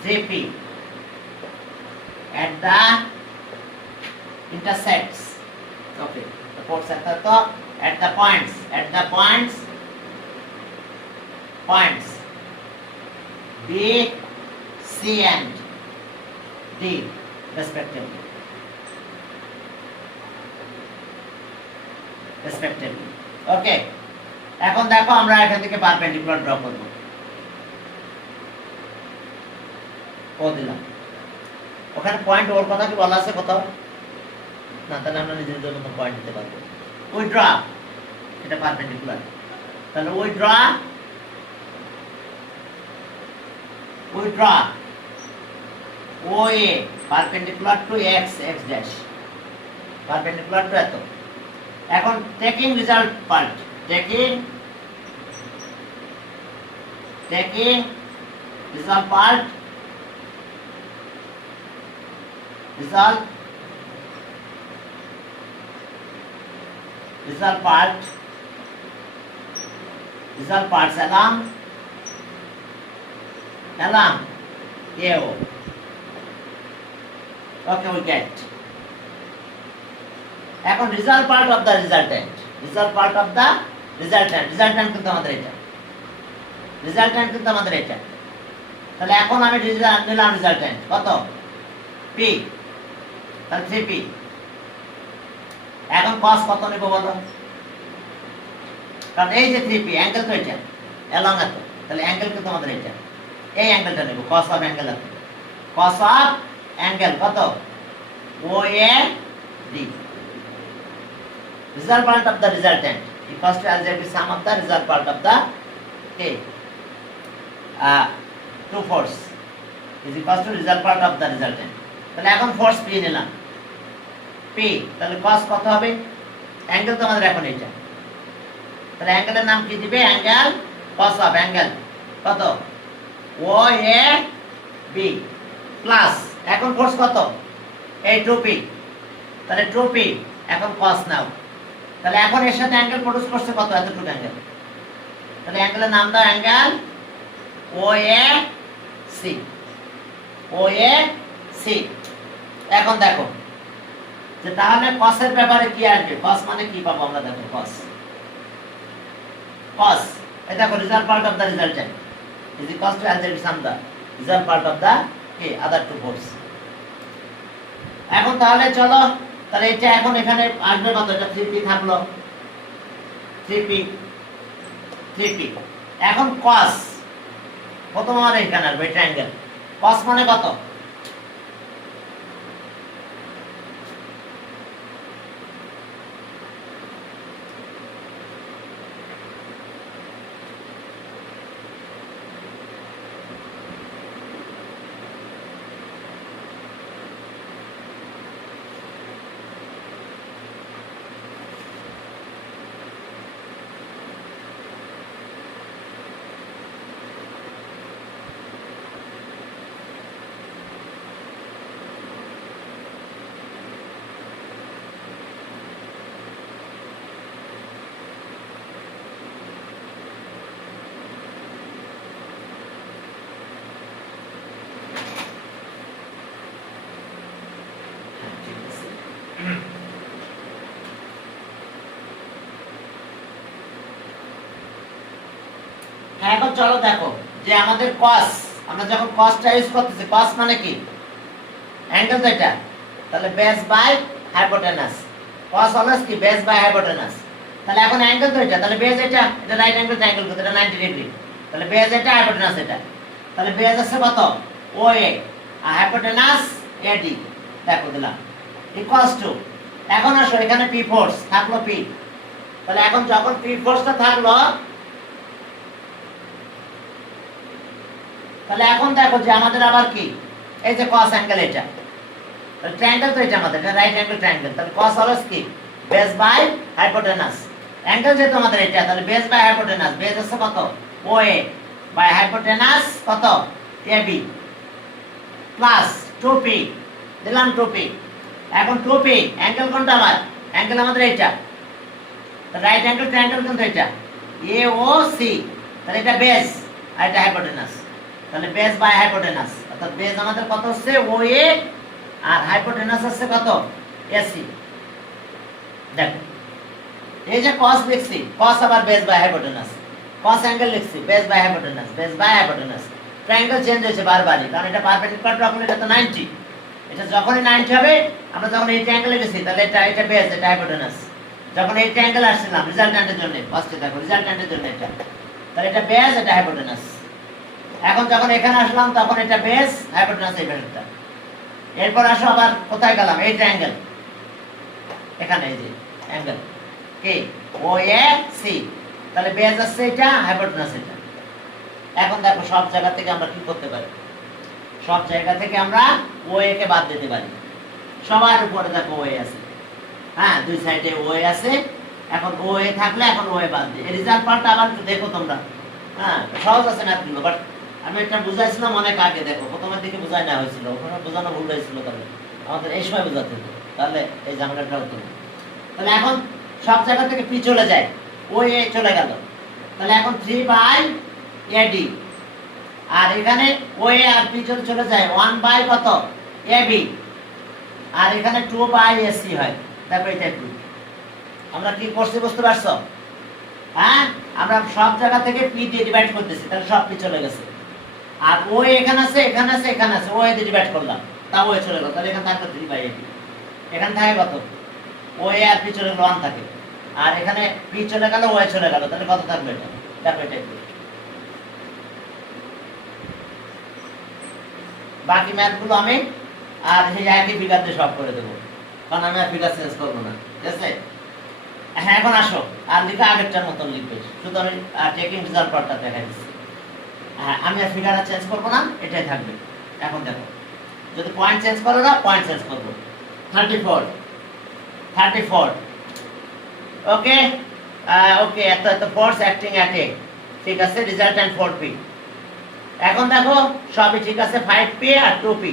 3P at the intersects. Okay, the force at the points B, C and D respectively. Okay, এখন দেখো আমরা এখান থেকে perpendicular draw করব। ও দিলাম ওখানে point ওর কথা কি বলা আছে কোথাও না? তাহলে আমরা নিজেদের মতো পয়েন্ট দিতে পারবো। ওই ড্র এটা পারপেন্ডিকুলার, তাহলে ওই draw OA perpendicular to x dash perpendicular to এত। এখন taking result part taking result part result parts along AO. Okay, we get. এখন result part of the resultant কিন্তু আমাদের এটা, তাহলে এখন আমি নিলাম রেজাল্টেন্ট কত P, তাহলে 3P। এখন cos কত নেব বলো, কারণ এই যে 3P অ্যাঙ্গেল তো এটা along এত, তাহলে অ্যাঙ্গেল কিন্তু আমাদের এটা, এই অ্যাঙ্গেলটা নেব cos অফ অ্যাঙ্গেল এত, cos অফ অ্যাঙ্গেল কত OAD। result part of the resultant equals to algebraic sum of the result part of the two force is equals to result part of the resultant। তাহলে এখন force P নিলাম P, তাহলে cos কত হবে, angle তো আমাদের এখন এটা, তাহলে অ্যাঙ্গেলের নাম কি দিবে, অ্যাঙ্গেল cos অফ অ্যাঙ্গেল কত OAB প্লাস এখন ফোর্স কত এই 2P, তাহলে 2P এখন cos নাও, তাহলে এখন এর সাথে অ্যাঙ্গেল প্রডিউস করছে কত এতটুকু অ্যাঙ্গেল, তাহলে অ্যাঙ্গেলের নাম দাও অ্যাঙ্গেল OAC। এখন দেখো যে তাহলে cos এর ব্যাপারে কি আসবে, cos মানে কি পাবো আমরা, দেখো cos এই দেখো result part of the resultant is equals to algebraic sum the result part of the other two force। এখন তাহলে চলো, তাহলে এটা এখন এখানে আসবে কত, এটা 3P থাকলো 3P। এখন cos কত মানে এখানে আসবে ট্রায়াঙ্গেল, cos মানে কত এখন চলো দেখো যে আমাদের cos, আমরা যখন cosটা ইউজ করতেছি, cos মানে কি অ্যাঙ্গেল তো এটা, তাহলে base by hypotenuse, cos always কি বেস বাই হাইপোটেনাস, তাহলে এখন অ্যাঙ্গেল তো এটা, তাহলে বেস এটা রাইট অ্যাঙ্গেল ট্রায়াঙ্গেল কত, এটা 90 ডিগ্রি, তাহলে বেস এটা হাইপোটেনাস এটা, তাহলে বেস আছে কত OA আর হাইপোটেনাস AD, দেখো দিলাম ইকুয়ালস টু, এখন আসো এখানে P ফোর্স থাকলো P, তাহলে এখন যখন P ফোর্সটা থাকলো, তাহলে এখন দেখো যে আমাদের আবার কি এই যে cos অ্যাঙ্গেল এটা, তাহলে ট্রায়াঙ্গেল তো এটা আমাদের, এটা রাইট অ্যাঙ্গেল ট্রায়াঙ্গেল, তাহলে cos অলওয়েজ কি বেস বাই হাইপোটেনাস, অ্যাঙ্গেল যেহেতু আমাদের এটা, তাহলে বেস বাই হাইপোটেনাস, বেস আছে কত OA বাই হাইপোটেনাস কত AB প্লাস 2P, দিলাম 2P। এখন 2P অ্যাঙ্গেল কোনটা আমার, অ্যাঙ্গেল আমাদের এটা, রাইট অ্যাঙ্গেল ট্রায়াঙ্গেল কিন্তু এটা, এ ও সি, তাহলে এটা বেস আর এটা হাইপোটেনাস, তাহলে বেস বাই হাইপোটেনাস, অর্থাৎ বেস আমাদের কত হচ্ছে ও এ আর হাইপোটেনাস হচ্ছে কত এসি। দেখো এই যে cos লিখছি, cos আবার base by hypotenuse, cos angle লিখছি base by hypotenuse, base by hypotenuse. Triangle change হয়েছে বারবারই, কারণ এটা পারপেন্ডিকুলার যখন এটা তো 90, এটা যখনই 90 হবে, আমরা যখন এই ট্রায়াঙ্গেলে গেছি তাহলে এটা বেস, এটা হাইপোটেনাস। যখন এই ট্রায়াঙ্গেল আসছিলাম রিজাল্ট্যান্টের জন্য, ফার্স্টে দেখো রিজাল্ট্যান্টের জন্য এটা, তাহলে এটা বেস, এটা হাইপোটেনাস। এখন যখন এখানে আসলাম তখন এটা বেস, হাইপোটেনাস এই বেসটা। এরপর আসো আবার কোথায় গেলাম, এই ট্রায়াঙ্গেল, এখানে এই যে অ্যাঙ্গেল কি ও এ সি, তাহলে বেস আছে এটা, হাইপোটেনাস এটা। এখন দেখো সব জায়গা থেকে আমরা কি করতে পারি, সব জায়গা থেকে আমরা ও এ কে বাদ দিতে পারি। সবার উপরে দেখো ও এ আছে, হ্যাঁ দুই সাইডে ও এ আছে। এখন ও এ থাকলে এখন ও এ বাদ দিই, এই রেজাল্ট পার্টটা আবার একটু দেখো তোমরা, হ্যাঁ সহজ আছে না কিন্তু, বাট আমি এটা বুঝাইছিলাম অনেক আগে, দেখো প্রথমের দিকে বুঝাই না হয়েছিল, ওখানে বোঝানো ভুল হয়েছিল, তাহলে আমাদের এই সময় বোঝাতে হতো, তাহলে এই ঝামেলাটা হতো না। তাহলে এখন সব জায়গা থেকে পি চলে যায়, ও এ চলে গেল, তাহলে এখন 3 বাই এডি, আর এখানে ও এ আর পি চলে যায় 1 বাই কত এবি, আর এখানে 2 বাই এসি হয়। তারপর এটা কি আমরা কি করছি বুঝতে পারছো, হ্যাঁ আমরা সব জায়গা থেকে পি দিয়ে ডিভাইড করতেছি, তাহলে সব পি চলে গেছে। আর ও এখানে আছে, এখানে আছে, এখানে আছে, ও এ দিয়ে ডিভাইড করলাম, তাও ও চলে গেল, তাহলে এখানে থাকবে 3 বাই এবি। এখানে থাকে কত ও এ আর পি চলে গেল 1 থাকে, আর এখানে পি চলে গেল, ও এ চলে গেল, তাহলে কত থাকবে এটা, দেখো এটা কি। বাকি ম্যাথগুলো আমি আর সেই একই ফিগার দিয়ে সব করে দেবো, কারণ আমি আর ফিগার চেঞ্জ করবো না, ঠিক আছে। হ্যাঁ এখন আসো, আর লিখে আগেরটার মতন লিখবে, শুধু আমি টেকিং রেজাল্ট পার্টটা দেখাই দিচ্ছি। হ্যাঁ আমি আর ফিগার আর চেঞ্জ করবো না, এটাই থাকবে। এখন দেখো যদি পয়েন্ট চেঞ্জ করো না, পয়েন্ট চেঞ্জ করবো। 34 ওকে, ওকে এত এত ফোর্স অ্যাক্টিং অ্যাট এ, ঠিক আছে, রেজাল্ট্যান্ট 4p। এখন দেখো সবই ঠিক আছে, 5p আর 2p।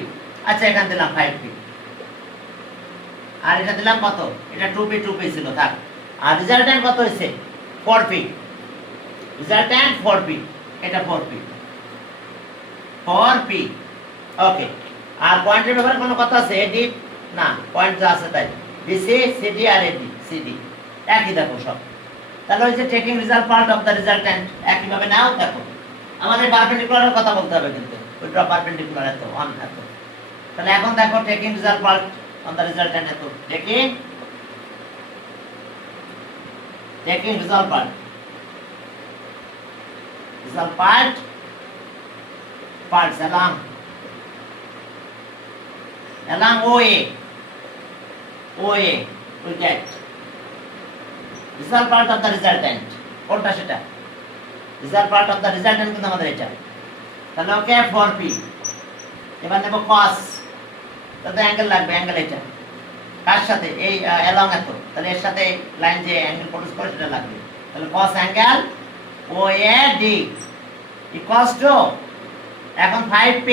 আচ্ছা এখানে দিলাম 5p, আর এটা দিলাম কত, এটা 2p ছিল থাক। আর রেজাল্ট্যান্ট কত হয়েছে 4p, রেজাল্ট্যান্ট 4p, এটা 4p। ওকে, আর পয়েন্টের ব্যাপারে কোনো কথা আছে, এডি না, পয়েন্ট যা আছে তাই, বিসি সিডি আর এডি সিডি একই দেখো সব। তাহলে ওই যে taking result part of the resultant একই ভাবে নাও। দেখো আমাদের পারপেন্ডিকুলারের কথা বলতে হবে, কিন্তু ওইটা পারপেন্ডিকুলার এত অন এত। তাহলে এখন দেখো taking result part on the resultant এত, taking result part parts along OA we get result part of the resultant, কোনটা সেটা result part of the resultant কিন্তু আমাদের এটা। তাহলে ওকে 4p, এবার নেব cos, তাতে অ্যাঙ্গেল লাগবে, অ্যাঙ্গেল এটা কার সাথে, এই along এত, তাহলে এর সাথে লাইন যে অ্যাঙ্গেল প্রডিউস করে সেটা লাগবে। তাহলে cos angle OAD equals to এখন 5p,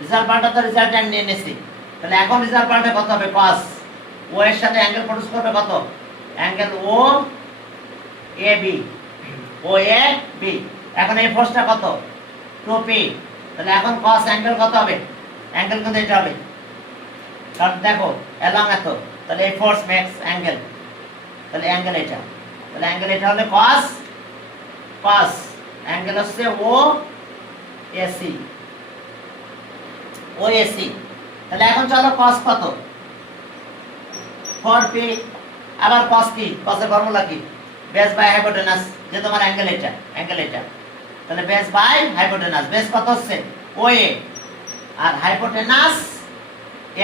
result part of the resultant নিয়ে নিছি। তাহলে এখন রেজাল্ট পার্টে কত হবে, cos ও এর সাথে অ্যাঙ্গেল প্রডিউস করবে কত, অ্যাঙ্গেল ও এ বি, এখন এই ফোর্সটা কত 2p, তাহলে এখন cos অ্যাঙ্গেল কত হবে, অ্যাঙ্গেল কিন্তু এটা হবে, কারণ দেখো along এত, তাহলে এই ফোর্স ম্যাক্স অ্যাঙ্গেল, তাহলে অ্যাঙ্গেল এটা, তাহলে অ্যাঙ্গেল এটা হলে cos অ্যাঙ্গেল হচ্ছে ও এসি, তাহলে এখন চলো cos কত 4p, আবার cos কি, cos এর ফর্মুলা কি, বেস বাই হাইপোটেনাস, যে তোমার অ্যাঙ্গেল এটা, তাহলে বেস বাই হাইপোটেনাস, বেস কত হচ্ছে ওএ আর হাইপোটেনাস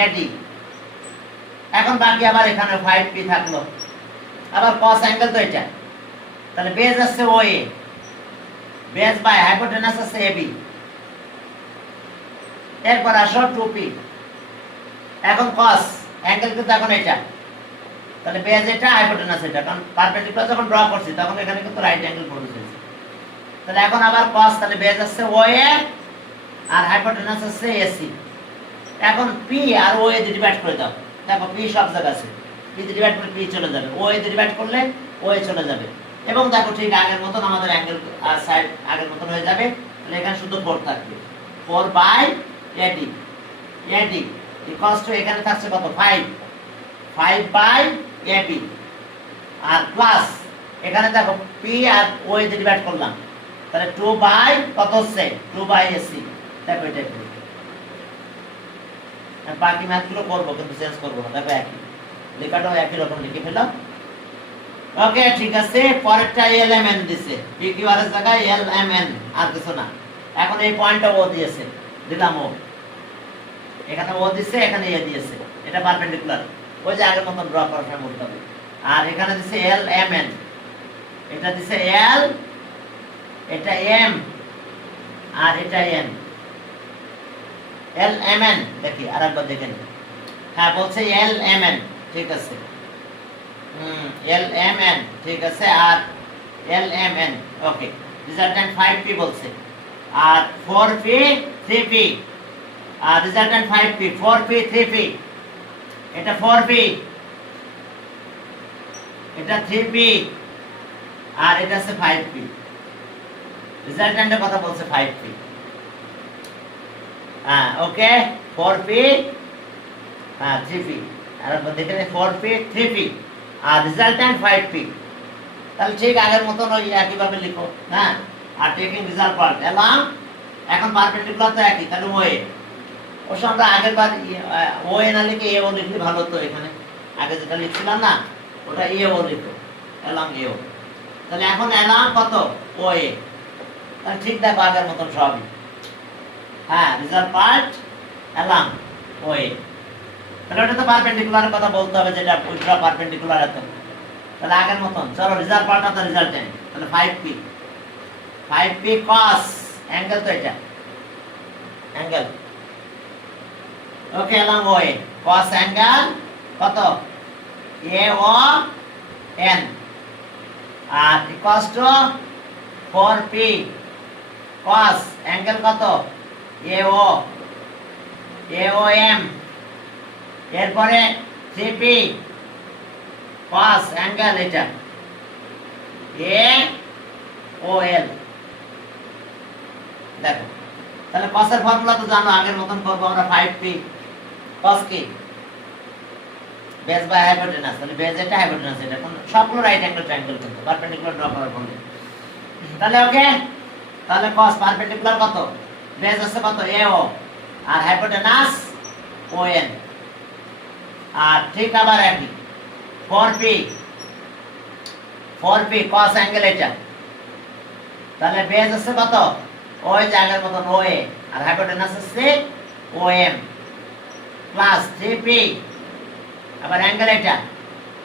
এডি। এখন বাকি আবার এখানে 5p থাকলো, আবার cos অ্যাঙ্গেল তো এটা, তাহলে বেস আছে ওএ, বেস বাই হাইপোটেনাস আছে এবি, এরপর আসো 2p, এখন cos অ্যাঙ্গেল কিন্তু এখন এটা, তাহলে বেস এটা, হাইপোটেনাস এটা, কারণ পারপেন্ডিকুলার যখন ড্র করছি তখন এখানে কিন্তু রাইট অ্যাঙ্গেল প্রডিউস হয়েছে। তাহলে এখন আবার cos, তাহলে বেস আছে ওএ আর হাইপোটেনাস আছে এসি। এখন p আর ওএ দিয়ে ডিভাইড করে দাও, দেখো p সব জায়গা আছে, p দিয়ে ডিভাইড করলে p চলে যাবে, ওএ দিয়ে ডিভাইড করলে ওএ চলে যাবে, এবং দেখো ঠিক আগের মতন আমাদের অ্যাঙ্গেল সাইড আগের মতন হয়ে যাবে। তাহলে এখানে শুধু 4 থাকবে, 4 by AD, AD equals to এখানে থাকছে কত 5, 5 বাই এবি আর প্লাস এখানে দেখো পি আর ও এ ডিভাইড করলাম, তাহলে 2 বাই কত হচ্ছে 2 বাই এসি। দেখো এটা কি বাকি ম্যাথগুলো করবো কিন্তু চেঞ্জ করবো না, দেখো একই লেখাটাও একই রকম লিখে ফেলাম। ওকে ঠিক আছে, পরেরটা এল এম এন দিছে, পি কিউ আর এর জায়গায় এল এম এন আর কিছু না। এখন এই পয়েন্টটা ও দিয়েছে, দিলাম ও, এখানে ও দিছে এখানে এ দিয়েছে, এটা পারপেন্ডিকুলার ওই যে আগের মতন ড্র করার সময় বলতে হবে। আর এখানে দিছে এল এম এন, এটা দিছে এল, এটা এম আর এটা এন, এল এম এন দেখি আরেকবার দেখেন। হ্যাঁ বলছে এল এম এন, ঠিক আছে, এল এম এন ঠিক আছে, আর এল এম এন ওকে। রেজাল্টেন্ট 5p বলছে, আর 4p 3p, আর রেজাল্টেন্ট 5p 4p 3p, এটা 4p, এটা 3p, আর এটা আছে 5p। রেজাল্টেন্টের কথা বলছে 5p, হ্যাঁ ওকে 4p 3p, আর দেখেন 4p 3p আর রেজাল্টেন্ট 5p। তাহলে ঠিক আগের মতন ওই একই ভাবে লিখো, হ্যাঁ। আর টেকিং রেজাল্ট পার্ট এলাম, এখন পারপেন্ডিকুলার তো একই, তাহলে ওয়ে অবশ্য আমরা আগের বার ওয়ে না লিখে এ ও লিখলে ভালো হতো। এখানে আগে যেটা লিখছিলাম না ওটা এ ও লিখো, এলাম এ ও। তাহলে এখন এলাম কত ও এ, তাহলে ঠিক দেখো আগের মতন সবই, হ্যাঁ রেজাল্ট পার্ট এলাম ও এ। তাহলে ওটা তো পারপেন্ডিকুলারের কথা বলতে হবে, যেটা উল্টা পারপেন্ডিকুলার এত, তাহলে আগের মতন চলো result part of the resultant, তাহলে 5p, 5p cos অ্যাঙ্গেল তো এটা অ্যাঙ্গেল ওকে এলাম ওয়ে cos অ্যাঙ্গেল কত A O N R equals to 4p cos angle কত এ ও এম, এরপরে 3p cos অ্যাঙ্গেল এটা এ ও এল। দেখো তাহলে cos এর ফর্মুলা তো জানো, আগের মতন করব আমরা 5p cos কি বেস বাই হাইপোটেনাস, তাহলে বেস এটা হাইপোটেনাস এটা কোন সবগুলো রাইট অ্যাঙ্গেল ট্রায়াঙ্গেল কিন্তু পারপেন্ডিকুলার ড্র করার পরে, তাহলে ওকে। তাহলে cos পারপেন্ডিকুলার কত বেস আছে কত A O R hypotenuse O N, আর ঠিক আবার একই 4p cos অ্যাঙ্গেল এটা, তাহলে বেস আছে কত ওই জায়গার মতন ও এ আর হাইপোটেনাস আছে ও এম প্লাস 3p আবার অ্যাঙ্গেল এটা,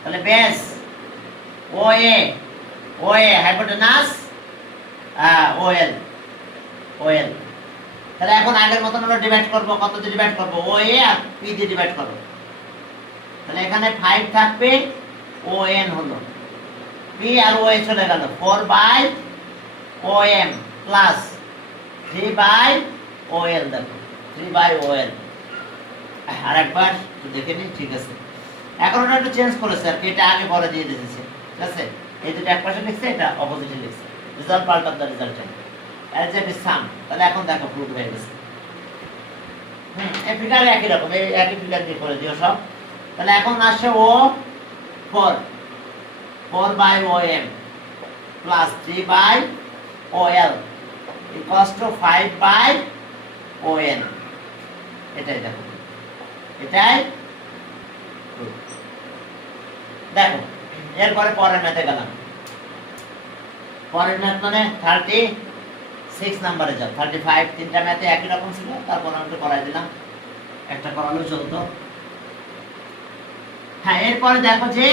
তাহলে বেস ও এ হাইপোটেনাস ও এল, তাহলে এখন আগের মতন আমরা ডিভাইড করব, কত দিয়ে ডিভাইড করব ও এ আর p দিয়ে ডিভাইড করব, তাহলে এখানে 5 থাকবে ও এন হলো, p আর ও এ চলে গেল 4 by O M plus 3 by O L, দেখো 3 বাই ও এল। আরেকবার দেখে নিন, ঠিক আছে। এখন ওটা একটু চেঞ্জ করেছে আর কি, এটা আগে পরে দিয়ে দিয়েছে, ঠিক আছে। এই দুটো এক পাশে লিখছে, এটা অপোজিটে লিখছে, result part of the resultant as a sum. তাহলে এখন দেখো প্রুফ হয়ে গেছে, এই ফিগারে একই রকম, এই একই ফিগার দিয়ে করে দিও সব। তাহলে এখন আসছে ও 4 by O M plus 3 by O L equals to 5 by O N, এটাই দেখো, এটাই দেখো। এরপরে পরের ম্যাথে গেলাম, পরের ম্যাথ মানে 36 নম্বরে যাও। 35 তিনটা ম্যাথে একই রকম ছিল, তারপর আমি করাই দিলাম, একটা করালেও চলতো। হ্যাঁ এরপরে দেখো যে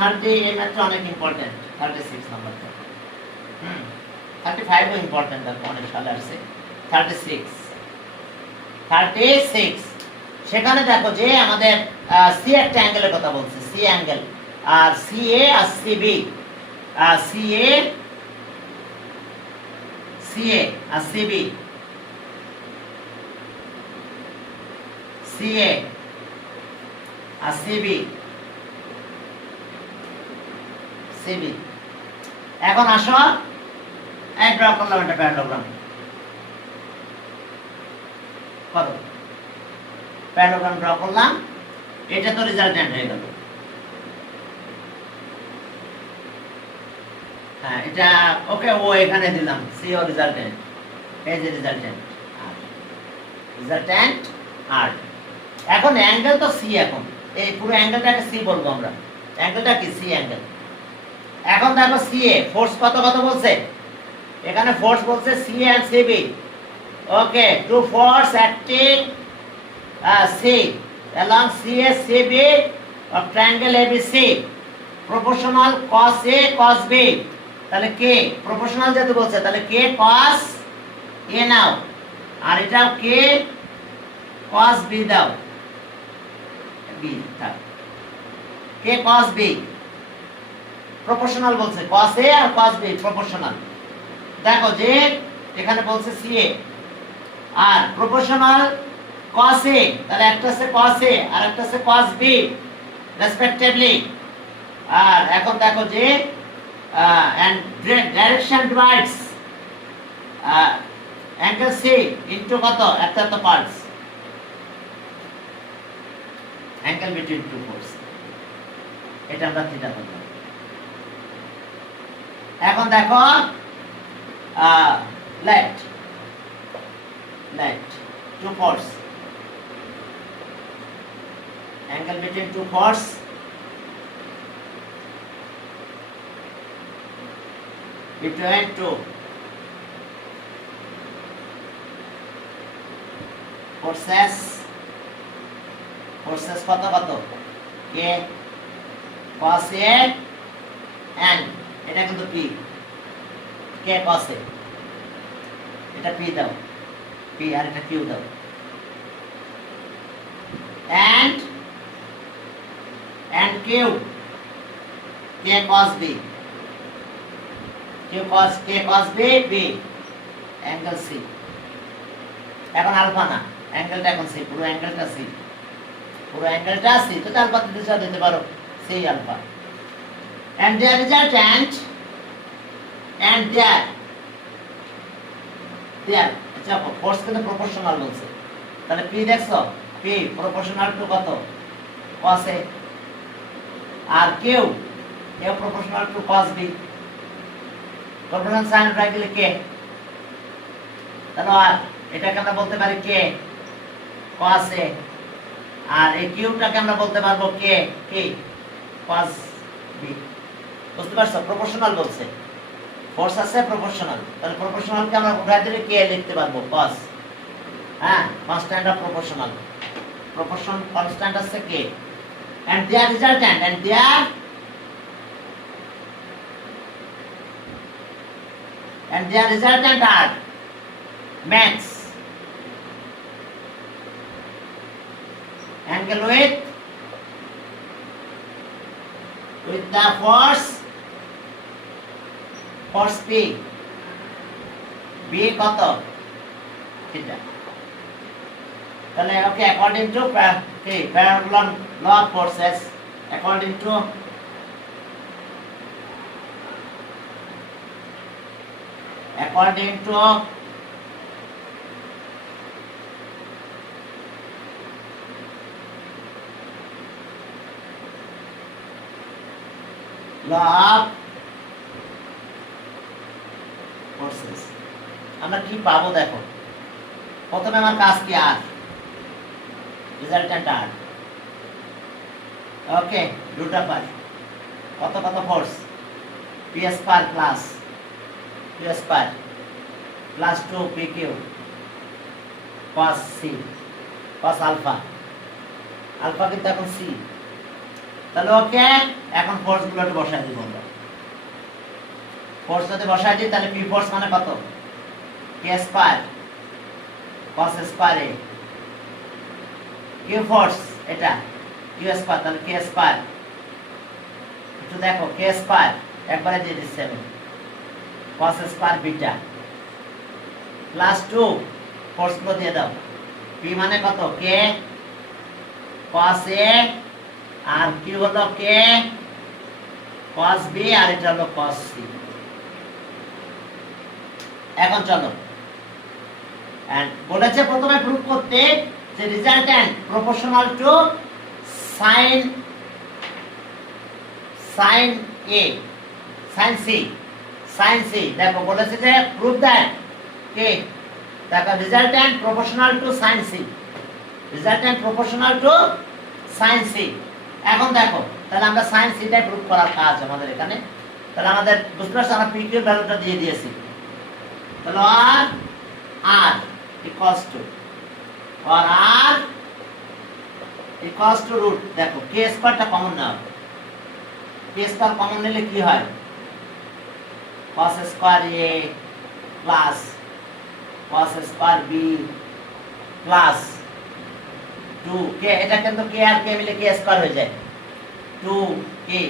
30 এই ম্যাথটা অনেক ইম্পর্টেন্ট, 36 নম্বরটা 35 ও ইম্পর্টেন্ট, দেখো অনেক সালে আসছে। 36 সেখানে দেখো যে আমাদের সি একটা অ্যাঙ্গেলের কথা বলছে, সি অ্যাঙ্গেল, আর সি এ আর সি বি, সি এ আর সি বি, সি এ আর সি বি, এখন আসো এই ড্র করলাম একটা প্যারালোগ্রাম করো প্যারালোগ্রাম ড্র করলাম এটা তো রেজাল্টেন্ট হয়ে গেল হ্যাঁ এটা ওকে ও এখানে দিলাম সি ও রেজাল্টেন্ট এই যে রেজাল্টেন্ট আর রেজাল্টেন্ট আর এখন অ্যাঙ্গেল তো সি এখন এই পুরো অ্যাঙ্গেলটাকে সি বলবো আমরা অ্যাঙ্গেলটা কি সি অ্যাঙ্গেল এখন দেখো সি এ ফোর্স কত কত বলছে এখানে ফোর্স বলছে C and CB okay two force acting C along CSCB of triangle ABC proportional cos A cos B তাহলে k প্রপোর্শনাল যেতে বলছে তাহলে k cos A নাও আর এটাও k cos B দাও B থাক k cos B প্রপোর্শনাল বলছে cos A আর cos B proportional দেখো যে এখানে বলছে CA আর প্রপোর্শনাল cos A তাহলে একটা আছে cos A আর একটা আছে cos B রেসপেক্টিভলি আর এখন দেখো যে and direction divides angle C into কত একটা তো parts angle between two poles এটা আমরা থিটা বলবো এখন দেখো let two poles angle between two chords between two forces কত কত k cos A and এটা কিন্তু p k cos A এটা p দাও p আর এটা q দাও and Q k cos B k cos B B angle C এখন alpha না অ্যাঙ্গেলটা এখন C পুরো অ্যাঙ্গেলটা C তো আলফা দিতে পারো C alpha and their resultant and their আচ্ছা ফোর্স কিন্তু প্রপোর্শনাল বলছে তাহলে P দেখছো P প্রপোর্শনাল টু কত cos A আর Q proportional to cos B proportional sine রাখলে কে তাহলে আর এটাকে আমরা বলতে পারি কে cos A আর এই কিউটাকে আমরা বলতে পারবো কে cos B বুঝতে পারছো প্রপোর্শনাল বলছে ফোর্স আছে প্রপোর্শনাল তাহলে প্রপোর্শনালকে আমরা উঠাই দিলে কে লিখতে পারবো cos হ্যাঁ constant of proportional proportion constant আছে কে and their resultant and their resultant are max angle with the force P B কত থিটা তাহলে okay according to parallel law of forces according to law of forces আমরা কি পাবো দেখো প্রথমে আমার কাজ কি আর resultant R okay root of R কত ফোর্স PS পার প্লাস PS পার plus 2 PQ cos C cos alpha কিন্তু এখন C তাহলে ওকে এখন ফোর্স গুলো একটু বসাই দিব আমরা ফোর্স যদি বসাই দিই তাহলে P ফোর্স মানে কত K square cos square A Q force এটা Q স্কয়ার তাহলে K স্কয়ার একটু দেখো K স্কয়ার একবারে দিয়ে দিচ্ছি আমি cos square beta plus 2 force গুলো দিয়ে দাও P মানে কত K cos A আর Q হলো K cos B আর এটা হলো cos C এখন চলো, বলেছে প্রথমে প্রুফ করতে যে resultant proportional to sine sine A sine C দেখো বলেছে যে প্রুফ দ্যাট কে দেখো resultant proportional to sine C, resultant proportional to sine C. এখন দেখো তাহলে আমরা সাইন সিটাই প্রুফ করার কাজ আমাদের এখানে। তাহলে আমাদের বুঝতে পারছো, আমরা পিকিউ ভ্যালুটা দিয়ে দিয়েছি। তাহলে আর আর ইকুয়ালস টু আর আর ইকুয়ালস টু রুট, দেখো কে স্কয়ারটা কমন নাও, কে স্কয়ার কমন নিলে কি হয়, cos square a plus cos square b plus 2 K, এটা কিন্তু কে আর কে মিলে কে স্কয়ার হয়ে যায় 2 কে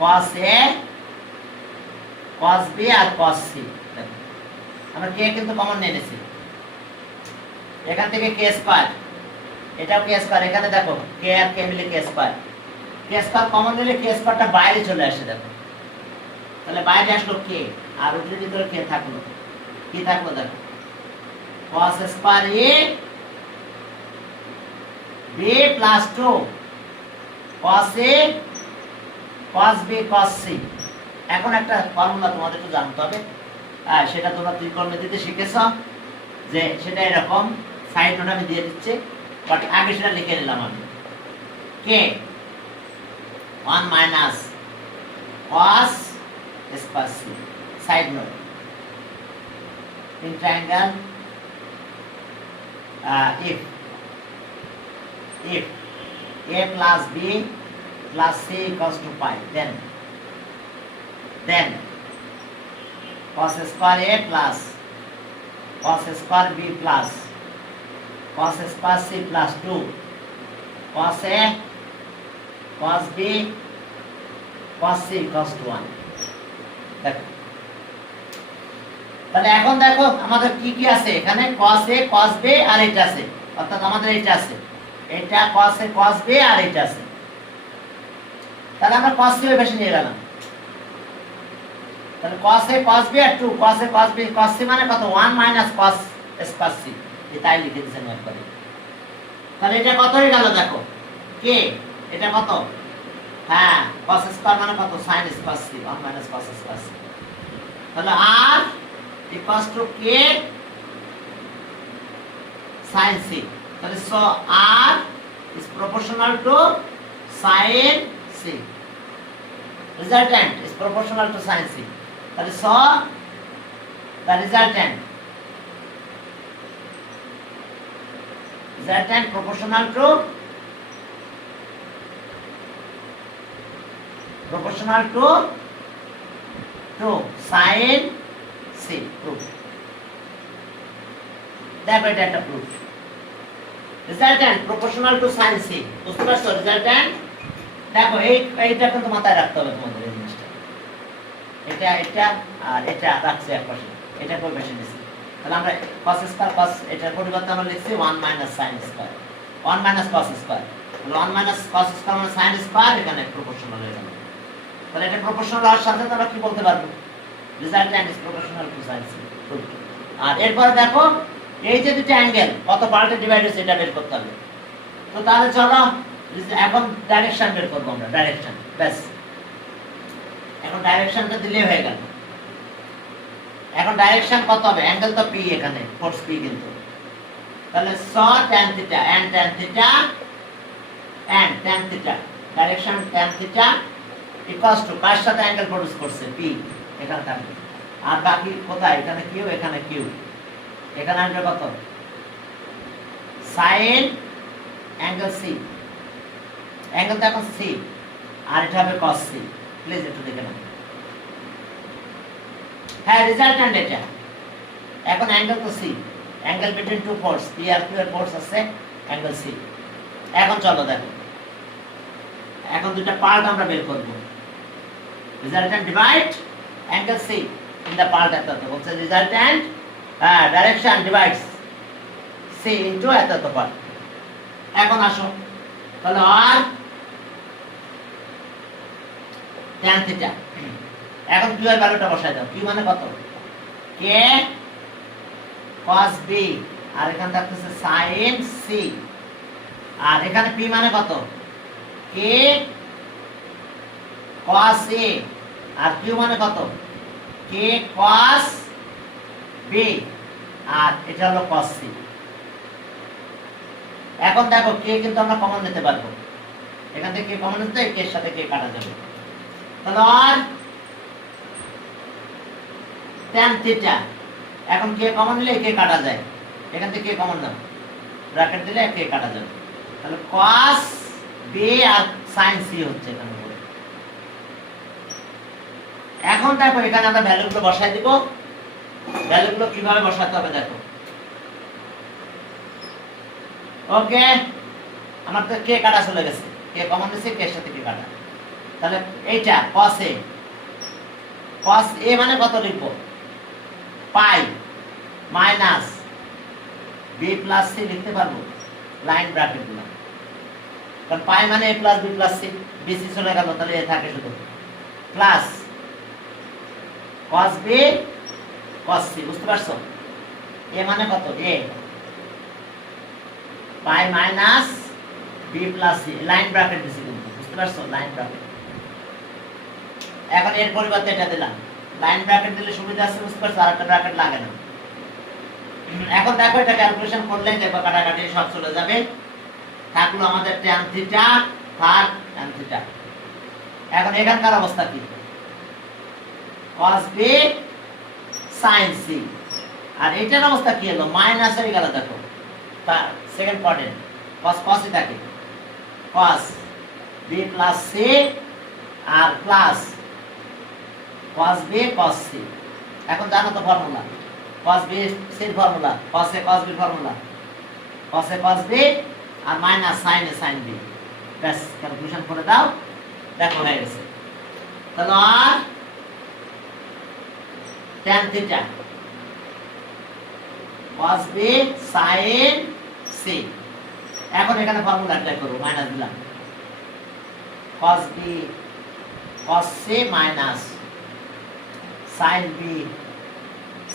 cos a cos b R cos c। আমরা কে কিন্তু কমন নিয়ে নিয়েছি, এখান থেকে কে স্কয়ার, এটাও কে স্কয়ার, এখানে দেখো কে আর কে মিলে কে স্কয়ার, কে স্কয়ার কমন নিলে কে স্কয়ারটা বাইরে চলে আসে দেখো, তাহলে বাইরে আসলো কে আর রুটের ভিতরে কে থাকলো, কি থাকলো দেখো cos square a b plus 2 cos a cos b cos c। এখন একটা ফর্মুলা তোমাদের একটু জানতে হবে, সেটা তোমরা ত্রিকোণমিতিতে শিখেছো, যে সেটা এরকম, সাইড নোট আমি দিয়ে দিচ্ছি, বাট আগে সেটা লিখে নিলাম আমি, কে 1 minus cos square c, side note in triangle if a plus b plus c equals to pi, then cos square a plus cos square b plus cos square c plus 2 cos a cos b cos c equals to 1। দেখো তাহলে এখন দেখো আমাদের কি কি আছে এখানে, cos a cos b আর এটা আছে, অর্থাৎ আমাদের এটা আছে, এটা cos a cos b আর এটা আছে, তাহলে আমরা cos c বেশি নিয়ে গেলাম, তাহলে cos a cos b R 2 cos a cos b cos c মানে কত 1 মাইনাস cos স্কয়ার c, এটাই লিখে দিয়েছেন একবারে। তাহলে এটা কত হয়ে গেল দেখো কে, এটা কত, হ্যাঁ cos স্কয়ার মানে কত sin square c, 1 minus cos square c। তাহলে r equals to k sin c, তাহলে so r is proportional to sin c, resultant is proportional to sin c, তাহলে so the resultant proportional to sin c proof, দেখো এটা একটা proof, resultant proportional to sin c, বুঝতে পারছো রিজাল্ট্যান্ট। দেখো এইটা কিন্তু মাথায় রাখতে হবে তোমাদের, এই জিনিসটা, এটা আর এটা রাখছি একপাশে, এটা কই পাশে নিছি, তাহলে আমরা cos স্কয়ার cos এটার পরিবর্তে আমরা লিখছি 1 minus sin square, 1 minus cos square, তাহলে 1 মাইনাস cos স্কয়ার মানে sin স্কয়ার, এখানে প্রপোর্শনাল হয়ে গেল, তাহলে এটা প্রপোর্শনাল হওয়ার সাথে আমরা কি বলতে পারবো, resultant is proportional to sin c। আর এরপর দেখো এই যে দুটো অ্যাঙ্গেল কত পার্টে ডিভাইড হয়েছে এটা বের করতে হবে। তো তাহলে চলো এখন ডাইরেকশন বের করব আমরা, ডাইরেকশন, ব্যাস এখন ডাইরেকশনটা দিলে হয়ে গেল। এখন ডাইরেকশন কত হবে, অ্যাঙ্গেল তো p, এখানে ফোর্স p কিন্তু, তাহলে sin tan theta and tan theta and tan theta, direction tan theta equals to কার সাথে অ্যাঙ্গেল প্রডিউস করছে p, এখানে থাকবে, আর বাকি কোথায়, এখানে কিউ, এখানে কিউ, এখানে আসবে কত sin অ্যাঙ্গেল c, অ্যাঙ্গেল তো এখন c, আর এটা হবে cos c, প্লিজ একটু দেখে নাও, হ্যাঁ রিজাল্ট্যান্ট এটা, এখন অ্যাঙ্গেল তো c, angle between two force p আর q এর ফোর্স আছে অ্যাঙ্গেল c। এখন চলো দেখো এখন দুটো পার্ট আমরা বের করব, resultant divide angle c in the part এত এত, বলছে resultant direction divides c into এত এত পার্ট। এখন আসো তাহলে আর tan থিটা, এখন q এর ভ্যালুটা বসাই দাও, q মানে কত কে cos b আর এখানে থাকতেছে sin c আর এখানে p মানে কত k cos a আর q মানে কত k cos b আর এটা হলো cos c এখন দেখো কে কিন্তু আমরা কমন নিতে পারবো এখান থেকে কে কমন নিতে কে এর সাথে কে কাটা যাবে তাহলে আর tan থিটা এখন কে কমন নিলে কে কাটা যায় এখান থেকে কে কমন নাও ব্র্যাকেট দিলে কে কাটা যাবে তাহলে cos b আর sin c হচ্ছে এখানে বলে এখন দেখো এখানে আমরা ভ্যালুগুলো বসাই দিব ভ্যালুগুলো কিভাবে বসাতে হবে দেখো ওকে আমার তো কে কাটা চলে গেছে কে কমন দিছে কে এর সাথে কে কাটা তাহলে এইটা cos a মানে কত লিখবো পাই মাইনাস b প্লাস c লিখতে পারবো লাইন ব্র্যাকেট দিলাম কারণ পাই মানে a plus b plus c bc চলে গেল তাহলে এ থাকে শুধু plus cos b cos c বুঝতে পারছো a মানে কত a pi minus b plus c line bracket দিছি কিন্তু বুঝতে পারছো লাইন ব্র্যাকেট এখন এর পরিবর্তে এটা দিলাম লাইন ব্র্যাকেট দিলে সুবিধা আছে বুঝতে পারছো আর একটা ব্র্যাকেট লাগে না এখন দেখো এটা ক্যালকুলেশন করলে দেখো কাটাকাটি সব চলে যাবে থাকলো আমাদের tan থিটা ভাগ tan থিটা এখন এখানকার অবস্থা কি cos b sin c আর এটার অবস্থা কি হলো মাইনাস হয়ে গেল দেখো তা সেকেন্ড কোয়াড্রেন্ট cos এটা কি cos b plus c R plus cos b cos c এখন জানো তো ফর্মুলা cos b c এর formula cos a cos b formula cos a cos b আর minus sin a sin b ব্যাস calculation করে দাও দেখো হয়ে গেছে তাহলে আর tan theta cos b sin c এখন এখানে ফর্মুলা অ্যাপ্লাই করব মাইনাস দিলাম cos b cos c minus sin b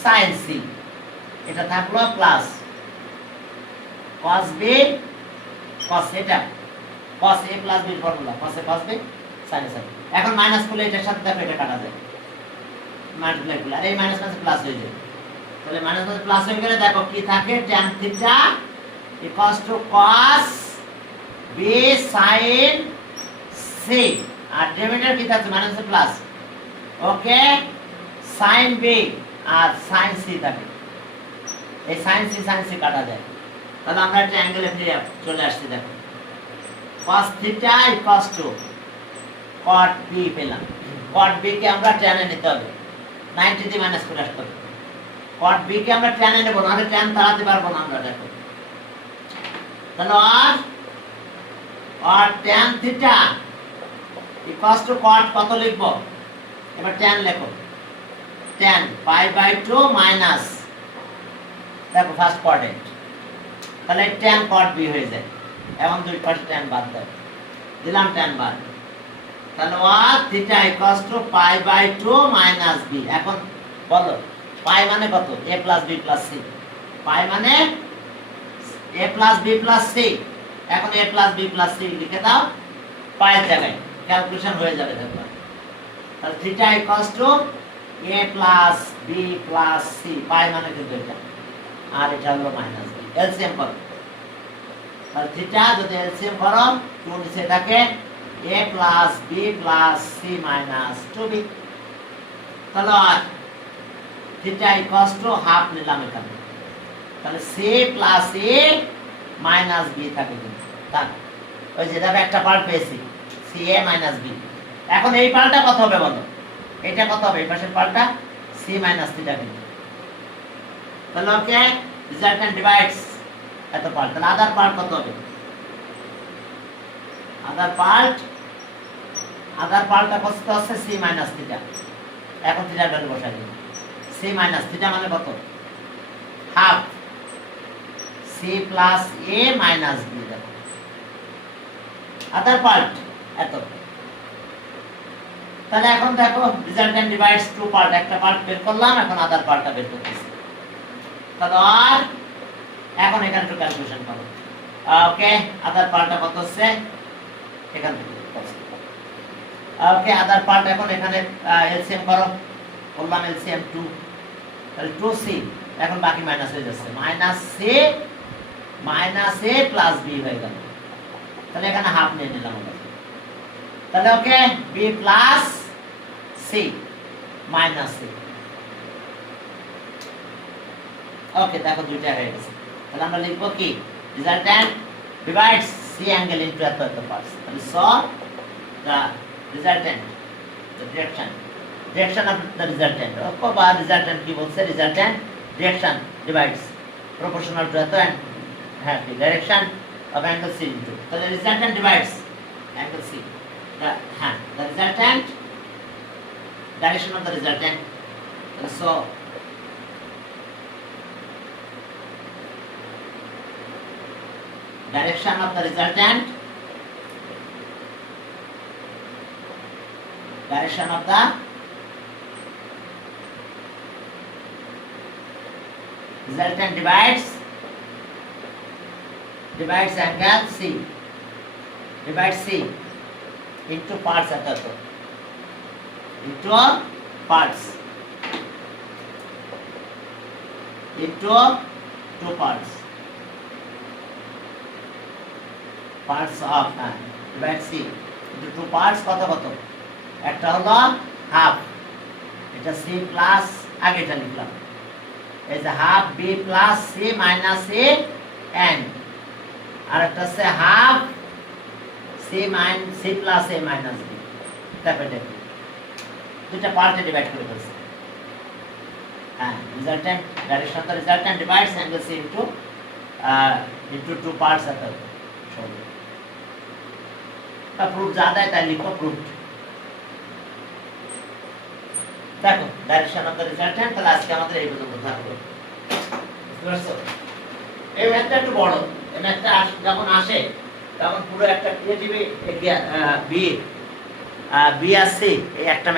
sin c এটা থাকলো প্লাস cos b cos এটা cos a plus b formula cos a cos b sin a sin এখন minus করলে এটার সাথে দেখো এটা কাটা যায় মাল্টিপ্লাই করলে আর এই মাইনাস মাইনাস প্লাস হয়ে যায় তাহলে মাইনাস মাইনাস প্লাস হয়ে গেলে দেখো কি থাকে tan থিটা equals to cos b sin c আর ডিনোমিনেটর কি থাকছে minus plus okay sin b আর sin c থাকে এই sin c কাটা যায় তাহলে আমরা একটা অ্যাঙ্গেলে ফিরে চলে আসছি দেখো cos theta equals to cot b পেলাম cot b কে আমরা tan এ নিতে হবে 90 দিয়ে মাইনাস করে আসতে হবে cot b কে আমরা tan এ নেব নাহলে tan তাড়াতে পারবো না আমরা দেখো তাহলে আর tan থিটা equals to cot কত লিখবো এবার tan লেখো tan pi by 2 মাইনাস দেখো ফার্স্ট কোয়াড্রেন্ট তাহলে tan cot b হয়ে যায় এবং দুই পাশে tan বাদ দাও দিলাম tan বাদ তাহলে R theta equals to pi by 2 minus b এখন বলো pi মানে কত a plus b plus c pi মানে a plus b plus c এখন a plus b plus c লিখে দাও pi এর জায়গায় ক্যালকুলেশন হয়ে যাবে দেখো তাহলে theta equals to a plus b plus c pi মানে কিন্তু এটা আর এটা হলো মাইনাস b এলসিএম করো তাহলে থিটা যদি এলসিএম করো কোন নিচে থাকে a plus b plus c minus 2b তাহলে R theta equals to half নিলাম এখানে তাহলে c plus a minus b থাকে কিন্তু তাই ওই যে দেখো একটা পার্ট পেয়েছি ca minus b এখন এই পার্টটা কত হবে বলো এটা কত হবে এই পাশের পার্টটা c minus থিটা কিন্তু তাহলে ওকে রিজাল্টেন্ট ডিভাইডস এত পার্ট তাহলে আদার পার্ট কত হবে আদার পার্টটা কত আছে c minus থিটা এখন থিটার ভ্যালু বসাই দিই c minus থিটা মানে কত half c plus a minus b দেখো আদার পার্ট এত তাহলে এখন দেখো রিজাল্টেন্ট ডিভাইডস টু পার্ট, একটা পার্ট বের করলাম, এখন আদার পার্টটা বের করতেছি। তাহলে আর এখন এখানে একটু ক্যালকুলেশন করো। ওকে, আদার পার্টটা কত হচ্ছে এখান থেকে। ওকে, আদার পার্ট এখন এখানে এলসিএম করো, করলাম এলসিএম 2, তাহলে 2c, এখন বাকি মাইনাস হয়ে যাচ্ছে, মাইনাস a প্লাস b হয়ে গেল। তাহলে এখানে হাফ নিয়ে নিলাম আমরা। তাহলে ওকে, b plus c minus c। ওকে, দেখো দুইটা হয়ে গেছে। তাহলে আমরা লিখবো কি, রিজাল্টেন্ট ডিভাইডস c অ্যাঙ্গেল ইনটু এত পার্টস। তাহলে so the resultant, the direction of the resultant, বা resultant কি বলছে, resultant direction divides proportional to the direction of angle c into, তাহলে resultant divides angle c, the resultant direction of the resultant, so direction of the resultant, direction of the resultant divides angle c, divides c into parts এত, into parts, into two parts of divide c into two parts, কত কত, একটা হলো half, এটা c plus, আগে এটা লিখলাম, এই যে half b plus c minus a n, আর একটা আছে half c plus a minus b, তারপরে দেখো দুটো পার্টে ডিভাইড করে ফেলছে। রিজাল্টেন্ট direction of the রিজাল্টেন্ট divides angle c into two parts of the shoulder। তা প্রুফ যা দেয় তাই লিখো, প্রুফ। দেখো ডাইরেকশন অফ দ্য রিজাল্টেন্ট, তাহলে আজকে আমাদের এই পর্যন্ত থাকবে। বুঝতে পারছো? এই ম্যাথটা একটু বড়, এই ম্যাথটা যখন আসে তখন পুরো একটা ক্রিয়েটিভ বি আর সি, এই একটা